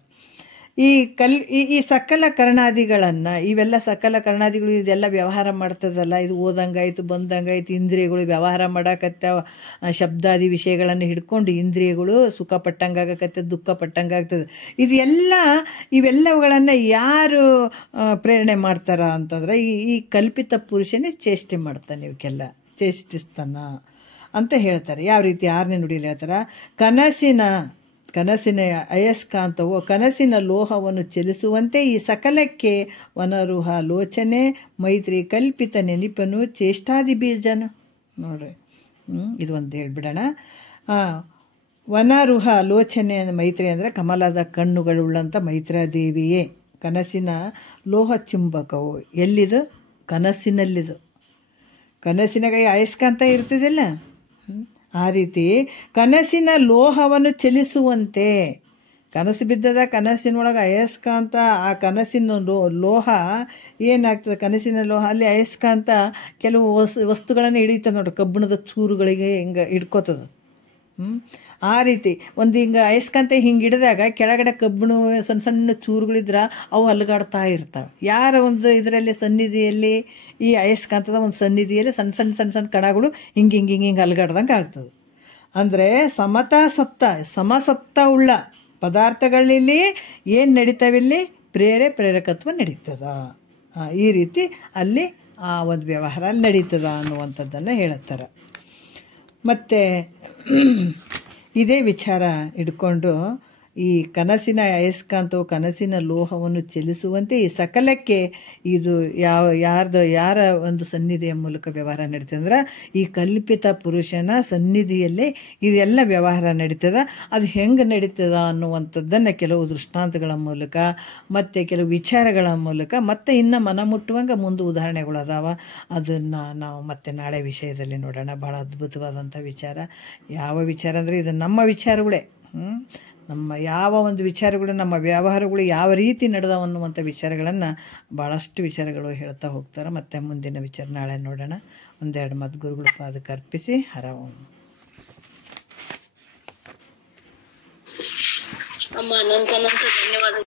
ಈ ಸಕಲ ಕರ್ಣಾದಿಗಳನ್ನು, ಇವೆಲ್ಲ ಸಕಲ ಕರ್ಣಾದಿಗಳು ಇದೆಲ್ಲ ವ್ಯವಹಾರ ಮಾಡ್ತದಲ್ಲ, ಇದು ಓದಂಗಾಯ್ತು ಬಂದಂಗಾಯ್ತು, ಇಂದ್ರಿಯಗಳು ವ್ಯವಹಾರ ಮಾಡಾಕತ್ತಾವ. ಶಬ್ದಾದಿ ವಿಷಯಗಳನ್ನು ಹಿಡ್ಕೊಂಡು ಇಂದ್ರಿಯಗಳು ಸುಖ ಪಟ್ಟಂಗಾಗತ್ತೆ, ದುಃಖ ಪಟ್ಟಂಗಾಗ್ತದೆ. ಇವೆಲ್ಲವುಗಳನ್ನು ಯಾರು ಪ್ರೇರಣೆ ಮಾಡ್ತಾರ ಅಂತಂದ್ರೆ ಈ ಕಲ್ಪಿತ ಪುರುಷನೇ ಚೇಷ್ಟೆ ಮಾಡ್ತಾನೆ, ಇವಕ್ಕೆಲ್ಲ ಚೇಷ್ಟಿಸ್ತಾನ ಅಂತ ಹೇಳ್ತಾರೆ. ಯಾವ ರೀತಿ 6ನೇ ನುಡಿಯಲ್ಲಿ ಹೇಳ್ತಾರೆ, ಕನಸಿನ ಅಯಸ್ಕಾಂತವು ಕನಸಿನ ಲೋಹವನ್ನು ಚಲಿಸುವಂತೆ ಈ ಸಕಲಕ್ಕೆ ವನರುಹ ಲೋಚನೆ ಮೈತ್ರಿ ಕಲ್ಪಿತ ನೆನಪನು ಚೇಷ್ಟಾದಿ ಬೀಜನು. ನೋಡ್ರಿ, ಇದು ಒಂದು ಹೇಳ್ಬಿಡೋಣ. ವನರುಹ ಲೋಚನೆ ಮೈತ್ರಿ ಅಂದರೆ ಕಮಲದ ಕಣ್ಣುಗಳುಳ್ಳಂಥ ಮೈತ್ರಾದೇವಿಯೇ ಕನಸಿನ ಲೋಹ ಚುಂಬಕವು. ಎಲ್ಲಿದು? ಕನಸಿನಲ್ಲಿದು. ಕನಸಿನಾಗ ಅಯಸ್ಕಾಂತ ಇರ್ತದಿಲ್ಲ, ಆ ರೀತಿ ಕನಸಿನ ಲೋಹವನ್ನು ಚಲಿಸುವಂತೆ. ಕನಸು ಬಿದ್ದದ, ಕನಸಿನೊಳಗೆ ಅಯಸ್ಕಾಂತ, ಆ ಕನಸಿನ ಲೋಹ ಏನಾಗ್ತದೆ, ಕನಸಿನ ಲೋಹ ಅಲ್ಲಿ ಅಯಸ್ಕಾಂತ ಕೆಲವು ವಸ್ತುಗಳನ್ನು ಹಿಡಿತದೆ ನೋಡ್ರಿ, ಕಬ್ಬಿಣದ ಚೂರುಗಳಿಗೆ ಹಿಂಗೆ ಹಿಡ್ಕೋತದ. ಆ ರೀತಿ ಒಂದು ಹಿಂಗೆ ಅಯಸ್ಕಾಂತ ಹಿಂಗೆ ಹಿಡಿದಾಗ ಕೆಳಗಡೆ ಕಬ್ಬಿಣ ಸಣ್ಣ ಸಣ್ಣ ಚೂರುಗಳಿದ್ರೆ ಅವು ಅಲುಗಾಡ್ತಾ ಇರ್ತವೆ. ಯಾರ ಒಂದು ಇದರಲ್ಲಿ ಸನ್ನಿಧಿಯಲ್ಲಿ, ಈ ಅಯಸ್ಕಾಂತದ ಒಂದು ಸನ್ನಿಧಿಯಲ್ಲಿ ಸಣ್ಣ ಸಣ್ಣ ಸಣ್ಣ ಸಣ್ಣ ಕಣಗಳು ಹಿಂಗೆ ಅಲುಗಾಡ್ದಂಗೆ ಆಗ್ತದೆ. ಅಂದರೆ ಸಮಸತ್ತ ಉಳ್ಳ ಪದಾರ್ಥಗಳಲ್ಲಿ ಏನು ನಡೀತಾವಿಲ್ಲಿ? ಪ್ರೇರಕತ್ವ ನಡೀತದ. ಈ ರೀತಿ ಅಲ್ಲಿ ಆ ಒಂದು ವ್ಯವಹಾರ ಅಲ್ಲಿ ನಡೀತದ ಅನ್ನುವಂಥದ್ದನ್ನು ಹೇಳುತ್ತಾರೆ. ಮತ್ತು ಇದೇ ವಿಚಾರ ಇಟ್ಕೊಂಡು ಈ ಕನಸಿನ ಅಯಸ್ಕಾಂತವು ಕನಸಿನ ಲೋಹವನ್ನು ಚಲಿಸುವಂತೆ ಈ ಸಕಲಕ್ಕೆ ಇದು ಯಾರ ಒಂದು ಸನ್ನಿಧಿಯ ಮೂಲಕ ವ್ಯವಹಾರ ನಡೀತದೆ ಅಂದ್ರೆ ಈ ಕಲ್ಪಿತ ಪುರುಷನ ಸನ್ನಿಧಿಯಲ್ಲೇ ಇದೆಲ್ಲ ವ್ಯವಹಾರ ನಡೀತದ. ಅದು ಹೆಂಗೆ ನಡೀತದ ಅನ್ನುವಂಥದ್ದನ್ನು ಕೆಲವು ದೃಷ್ಟಾಂತಗಳ ಮೂಲಕ ಮತ್ತು ಕೆಲವು ವಿಚಾರಗಳ ಮೂಲಕ ಮತ್ತು ಇನ್ನು ಮನಮುಟ್ಟುವಂಗೆ ಮುಂದೆ ಉದಾಹರಣೆಗಳು ಅದಾವ. ಅದನ್ನು ನಾವು ಮತ್ತೆ ನಾಳೆ ವಿಷಯದಲ್ಲಿ ನೋಡೋಣ. ಭಾಳ ಅದ್ಭುತವಾದಂಥ ವಿಚಾರ. ಯಾವ ವಿಚಾರ ಅಂದರೆ ಇದು ನಮ್ಮ ವಿಚಾರಗಳೇ. ನಮ್ಮ ಯಾವ ಒಂದು ವಿಚಾರಗಳು, ನಮ್ಮ ವ್ಯವಹಾರಗಳು ಯಾವ ರೀತಿ ನಡೆದವು ಅನ್ನುವಂಥ ವಿಚಾರಗಳನ್ನು ಭಾಳಷ್ಟು ವಿಚಾರಗಳು ಹೇಳ್ತಾ ಹೋಗ್ತಾರೆ. ಮತ್ತು ಮುಂದಿನ ವಿಚಾರ ನಾಳೆ ನೋಡೋಣ. ಒಂದೆರಡು ಮದ್ದು ಗುರುಗಳ ಪಾದಕ್ಕೆ ಅರ್ಪಿಸಿ ಹರ ಓಂ. ಅಮ್ಮ ಅನಂತ ಧನ್ಯವಾದ.